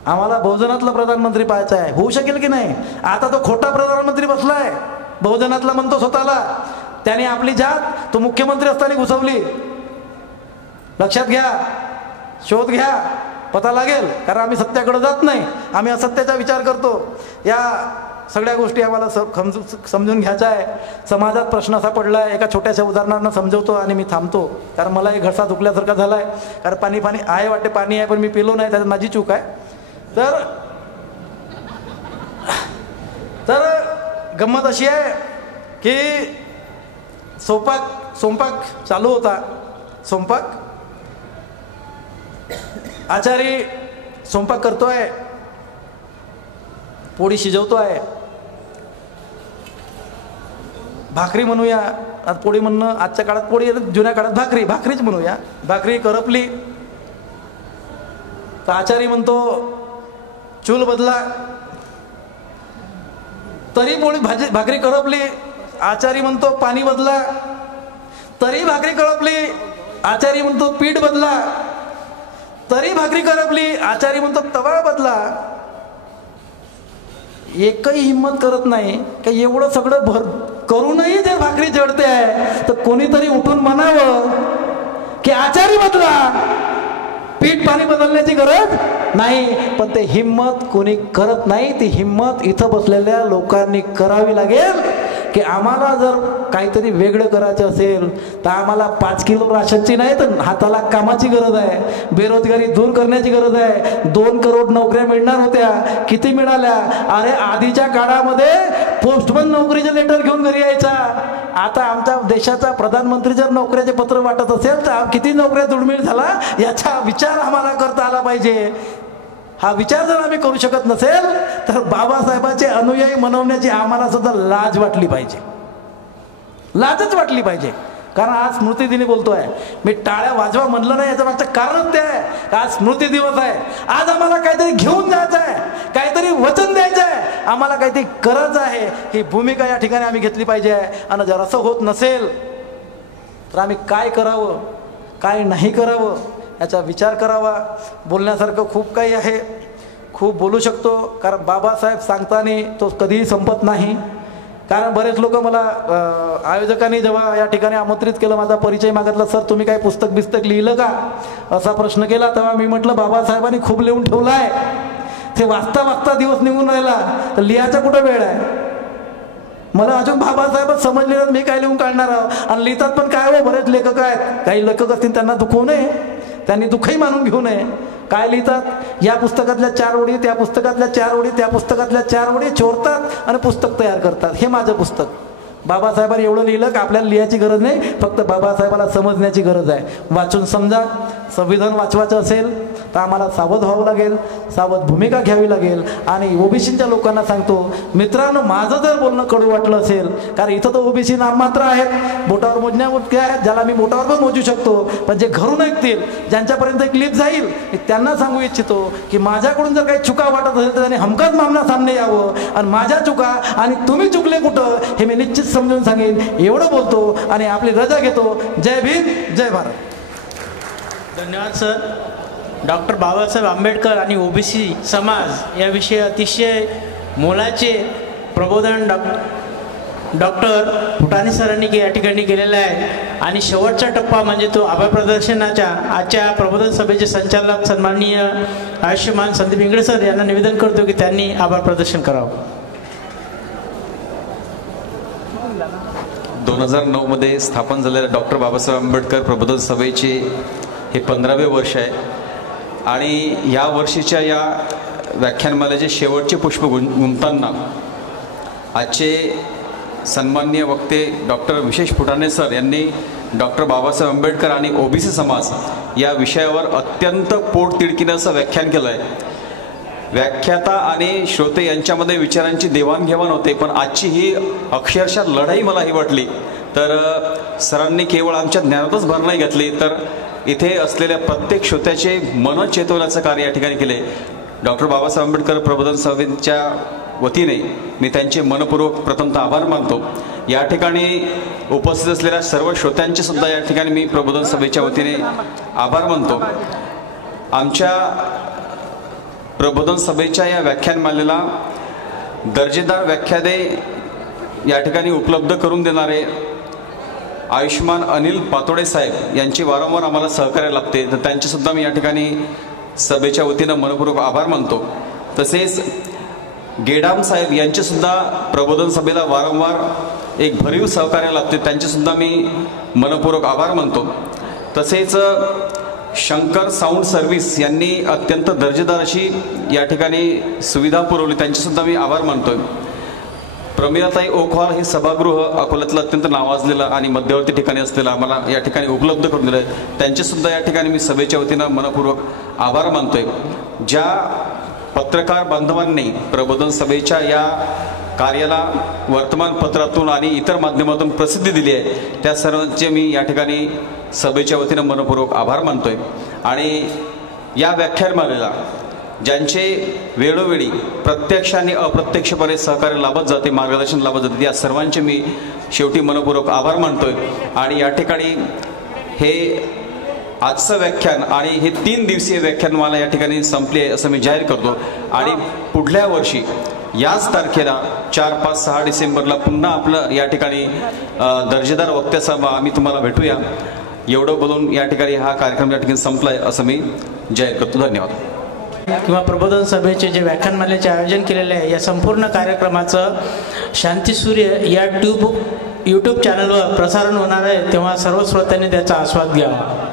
आम्हाला बहुजनातला प्रधानमंत्री पाहायचा आहे. होऊ शकेल की नाही. आता तो खोटा प्रधानमंत्री बसलाय, बहुजनातला म्हणतो स्वतःला. त्याने आपली जात तो मुख्यमंत्री असताना घुसवली. लक्षात घ्या, शोध घ्या, पता लागेल. कारण आम्ही सत्याकडे जात नाही, आम्ही असत्याचा विचार करतो. या सगळ्या गोष्टी आम्हाला समजून घ्यायच्या आहे. समाजात प्रश्न असा पडला आहे, एका छोट्याशा उदाहरणानं समजवतो आणि मी थांबतो. कारण मला एक घसा दुखल्यासारखा झाला आहे. कारण पाणी आहे वाटते, पाणी आहे, पण मी पिलो नाही, त्याच्यात माझी चूक आहे. तर गंमत अशी आहे की स्वयंपाक चालू होता. स्वयंपाक आचारी स्वयंपाक करतोय, पोळी शिजवतोय. भाकरी म्हणूया, आज पोळी म्हणणं आजच्या काळात पोळी, जुन्या काळात भाकरीच म्हणूया. भाकरी करपली तर आचारी म्हणतो चूल बदला. तरी पोळी भाकरी करपली, आचारी म्हणतो पाणी बदला. तरी भाकरी करपली, आचारी म्हणतो पीठ बदला. तरी भाकरी करपली, आचारी म्हणतो तवा बदला. एकही हिंमत करत नाही की एवढं सगळं करूनही जर भाकरी जळते आहे तर कोणीतरी उठून म्हणावं की आचारी बदला, पीठ पाणी बदलण्याची गरज नाही. पण ते हिंमत कोणी करत नाही. ती हिंमत इथं बसलेल्या लोकांनी करावी लागेल की आम्हाला जर काहीतरी वेगळं करायचं असेल तर आम्हाला 5 किलो राशनची नाही तर हाताला कामाची गरज आहे. बेरोजगारी दूर करण्याची गरज आहे. 2 करोड नोकऱ्या मिळणार होत्या, किती मिळाल्या. अरे आधीच्या काळामध्ये पोस्टमन नोकरीचे लेटर घेऊन घरी यायचा. आता आमच्या देशाचा प्रधानमंत्री जर नोकऱ्याचे पत्र वाटत असेल तर किती नोकऱ्या दुर्मिळ झाला याचा विचार आम्हाला करता आला पाहिजे. हा विचार जर आम्ही करू शकत नसेल तर बाबासाहेबांचे अनुयायी मनवण्याची आम्हाला सुद्धा लाज वाटली पाहिजे. लाजच वाटली पाहिजे. कारण आज स्मृतिदिनी बोलतोय. मी टाळ्या वाजवा म्हणलं नाही, याचं मागचं कारण ते आहे की आज स्मृती दिवस आहे. आज आम्हाला काहीतरी घेऊन जायचं आहे, काहीतरी वचन द्यायचं आहे, आम्हाला काहीतरी करायचं आहे. ही भूमिका या ठिकाणी आम्ही घेतली पाहिजे. आणि जर असं होत नसेल तर आम्ही काय करावं, काय नाही करावं याचा विचार करावा. बोलण्यासारखं खूप काही आहे, खूप बोलू शकतो. कारण बाबासाहेब सांगताना तो कधीही संपत नाही. कारण बरेच लोक मला आयोजकांनी जेव्हा या ठिकाणी आमंत्रित केलं, माझा परिचय मागितला, सर तुम्ही काय पुस्तक बिस्तक लिहिलं का असा प्रश्न केला. तेव्हा मी म्हटलं बाबासाहेबांनी खूप लिहून ठेवलं आहे, ते वाचता वाचता दिवस निघून राहिला, तर लिहायचा कुठं वेळ आहे. मला अजून बाबासाहेबच समजले नाही, मी काय लिहून काढणार आहोत. आणि लिहितात पण काय हो, बरेच लेखक आहेत, काही लेखक असतील त्यांना दुखवू नये, त्यांनी दुःखही मानून घेऊ नये. काय लिहितात, या पुस्तकातल्या 4 ओळी, त्या पुस्तकातल्या 4 ओळी, त्या पुस्तकातल्या 4 ओळी चोरतात आणि पुस्तक तयार करतात. हे माझं पुस्तक. बाबासाहेबांनी एवढं लिहिलं का आपल्याला लिहायची गरज नाही, फक्त बाबासाहेबाला समजण्याची गरज आहे. वाचून समजा. संविधान वाचवायचं असेल तर आम्हाला सावध व्हावं लागेल, सावध भूमिका घ्यावी लागेल. आणि ओबीसीच्या लोकांना सांगतो, मित्रांनो, माझं जर बोलणं कडू वाटलं असेल, कारण इथं तर ओबीसी नाममात्र आहेत, बोटावर मोजण्यामुळे आहेत, ज्याला मी बोटावर पण मोजू शकतो, पण जे घरून ऐकतील, ज्यांच्यापर्यंत क्लिप जाईल, त्यांना सांगू इच्छितो की माझ्याकडून जर काही चुका वाटत असेल तर त्यांनी हमखास मामला सामने यावं आणि माझ्या चुका आणि तुम्ही चुकले कुठं हे मी निश्चित समजून सांगेन. एवढं बोलतो आणि आपली रजा घेतो. जय भीम, जय भारत. धन्यवाद सर. डॉक्टर बाबासाहेब आंबेडकर आणि ओबीसी समाज याविषयी अतिशय मोलाचे प्रबोधन डॉक्टर फुटाणे सरांनी या ठिकाणी केलेलं आहे. आणि शेवटचा टप्पा म्हणजे तो आभार प्रदर्शनाच्या आजच्या प्रबोधन सभेचे संचालक सन्माननीय आयुष्यमान संदीप इंगळे सर यांना निवेदन करतो की त्यांनी आभार प्रदर्शन करावं. 2009 मध्ये स्थापन झालेल्या डॉक्टर बाबासाहेब आंबेडकर प्रबोधन सभेचे हे 15वे वर्ष आहे. आणि या वर्षीच्या या व्याख्यानमालेचे शेवटचे पुष्प गुंफताना आजचे सन्माननीय वक्ते डॉक्टर विशेष फुटाणे सर यांनी डॉक्टर बाबासाहेब आंबेडकर आणि ओबीसी समाज या विषयावर अत्यंत पोटतिडकीनं असं व्याख्यान केलं आहे. व्याख्याता आणि श्रोते यांच्यामध्ये विचारांची देवाणघेवाण होते, पण आजची ही अक्षरशः लढाई मला ही वाटली. तर सरांनी केवळ आमच्या ज्ञानातच भर नाही घातली, तर इथे असलेल्या प्रत्येक श्रोत्याचे मन चेतवण्याचं कार्य या ठिकाणी केले. डॉक्टर बाबासाहेब आंबेडकर प्रबोधन सभेच्या वतीने मी त्यांचे मनपूर्वक प्रथमतः आभार मानतो. या ठिकाणी उपस्थित असलेल्या सर्व श्रोत्यांचे सुद्धा या ठिकाणी मी प्रबोधन सभेच्या वतीने आभार मानतो. आमच्या प्रबोधन सभेच्या या व्याख्यानमालेला दर्जेदार व्याख्याने या ठिकाणी उपलब्ध करून देणारे आयुष्यमान अनिल पातोडे साहेब यांची वारंवार आम्हाला सहकार्य लागते, तर त्यांचेसुद्धा मी या ठिकाणी सभेच्या वतीनं मनपूर्वक आभार मानतो. तसेच गेडाम साहेब यांचेसुद्धा प्रबोधन सभेला वारंवार एक भरीव सहकार्य लागते, त्यांचेसुद्धा मी मनपूर्वक आभार मानतो. तसेच शंकर साऊंड सर्व्हिस यांनी अत्यंत दर्जेदार अशी या ठिकाणी सुविधा पुरवली, त्यांचेसुद्धा मी आभार मानतोय. प्रमिलाताई ओकवाल हे सभागृह अकोल्यातलं अत्यंत नावाजलेलं आणि मध्यवर्ती ठिकाणी असलेलं आम्हाला या ठिकाणी उपलब्ध करून दिलं आहे, त्यांचेसुद्धा या ठिकाणी मी सभेच्या वतीनं मनपूर्वक आभार मानतोय. ज्या पत्रकार बांधवांनी प्रबोधन सभेच्या या कार्याला वर्तमानपत्रातून आणि इतर माध्यमातून प्रसिद्धी दिली आहे, त्या सर्वांचे मी या ठिकाणी सभेच्या वतीनं मनपूर्वक आभार मानतोय. आणि या व्याख्यानमालेला ज्यांचे वेळोवेळी प्रत्यक्ष आणि अप्रत्यक्षपणे सहकार्य लाभत जाते, मार्गदर्शन लाभत जाते, या सर्वांचे मी शेवटी मनपूर्वक आभार मानतोय. आणि या ठिकाणी हे आजचं व्याख्यान आणि हे 3 दिवसीय व्याख्यान मला या ठिकाणी संपले आहे असं मी जाहीर करतो. आणि पुढल्या वर्षी याच तारखेला 4, 5, 6 डिसेंबरला पुन्हा आपलं या ठिकाणी दर्जेदार वक्त्यासह आम्ही तुम्हाला भेटूया. एवढं बोलून या ठिकाणी हा कार्यक्रम या ठिकाणी संपलाय असं मी जाहीर करतो. धन्यवाद. किंवा प्रबोधन सभेचे जे व्याख्यानमालेचे आयोजन केलेले आहे, या संपूर्ण कार्यक्रमाचं शांतीसूर्य या यूट्यूब चॅनलवर प्रसारण होणार आहे, तेव्हा सर्व श्रोत्यांनी त्याचा आस्वाद घ्यावा.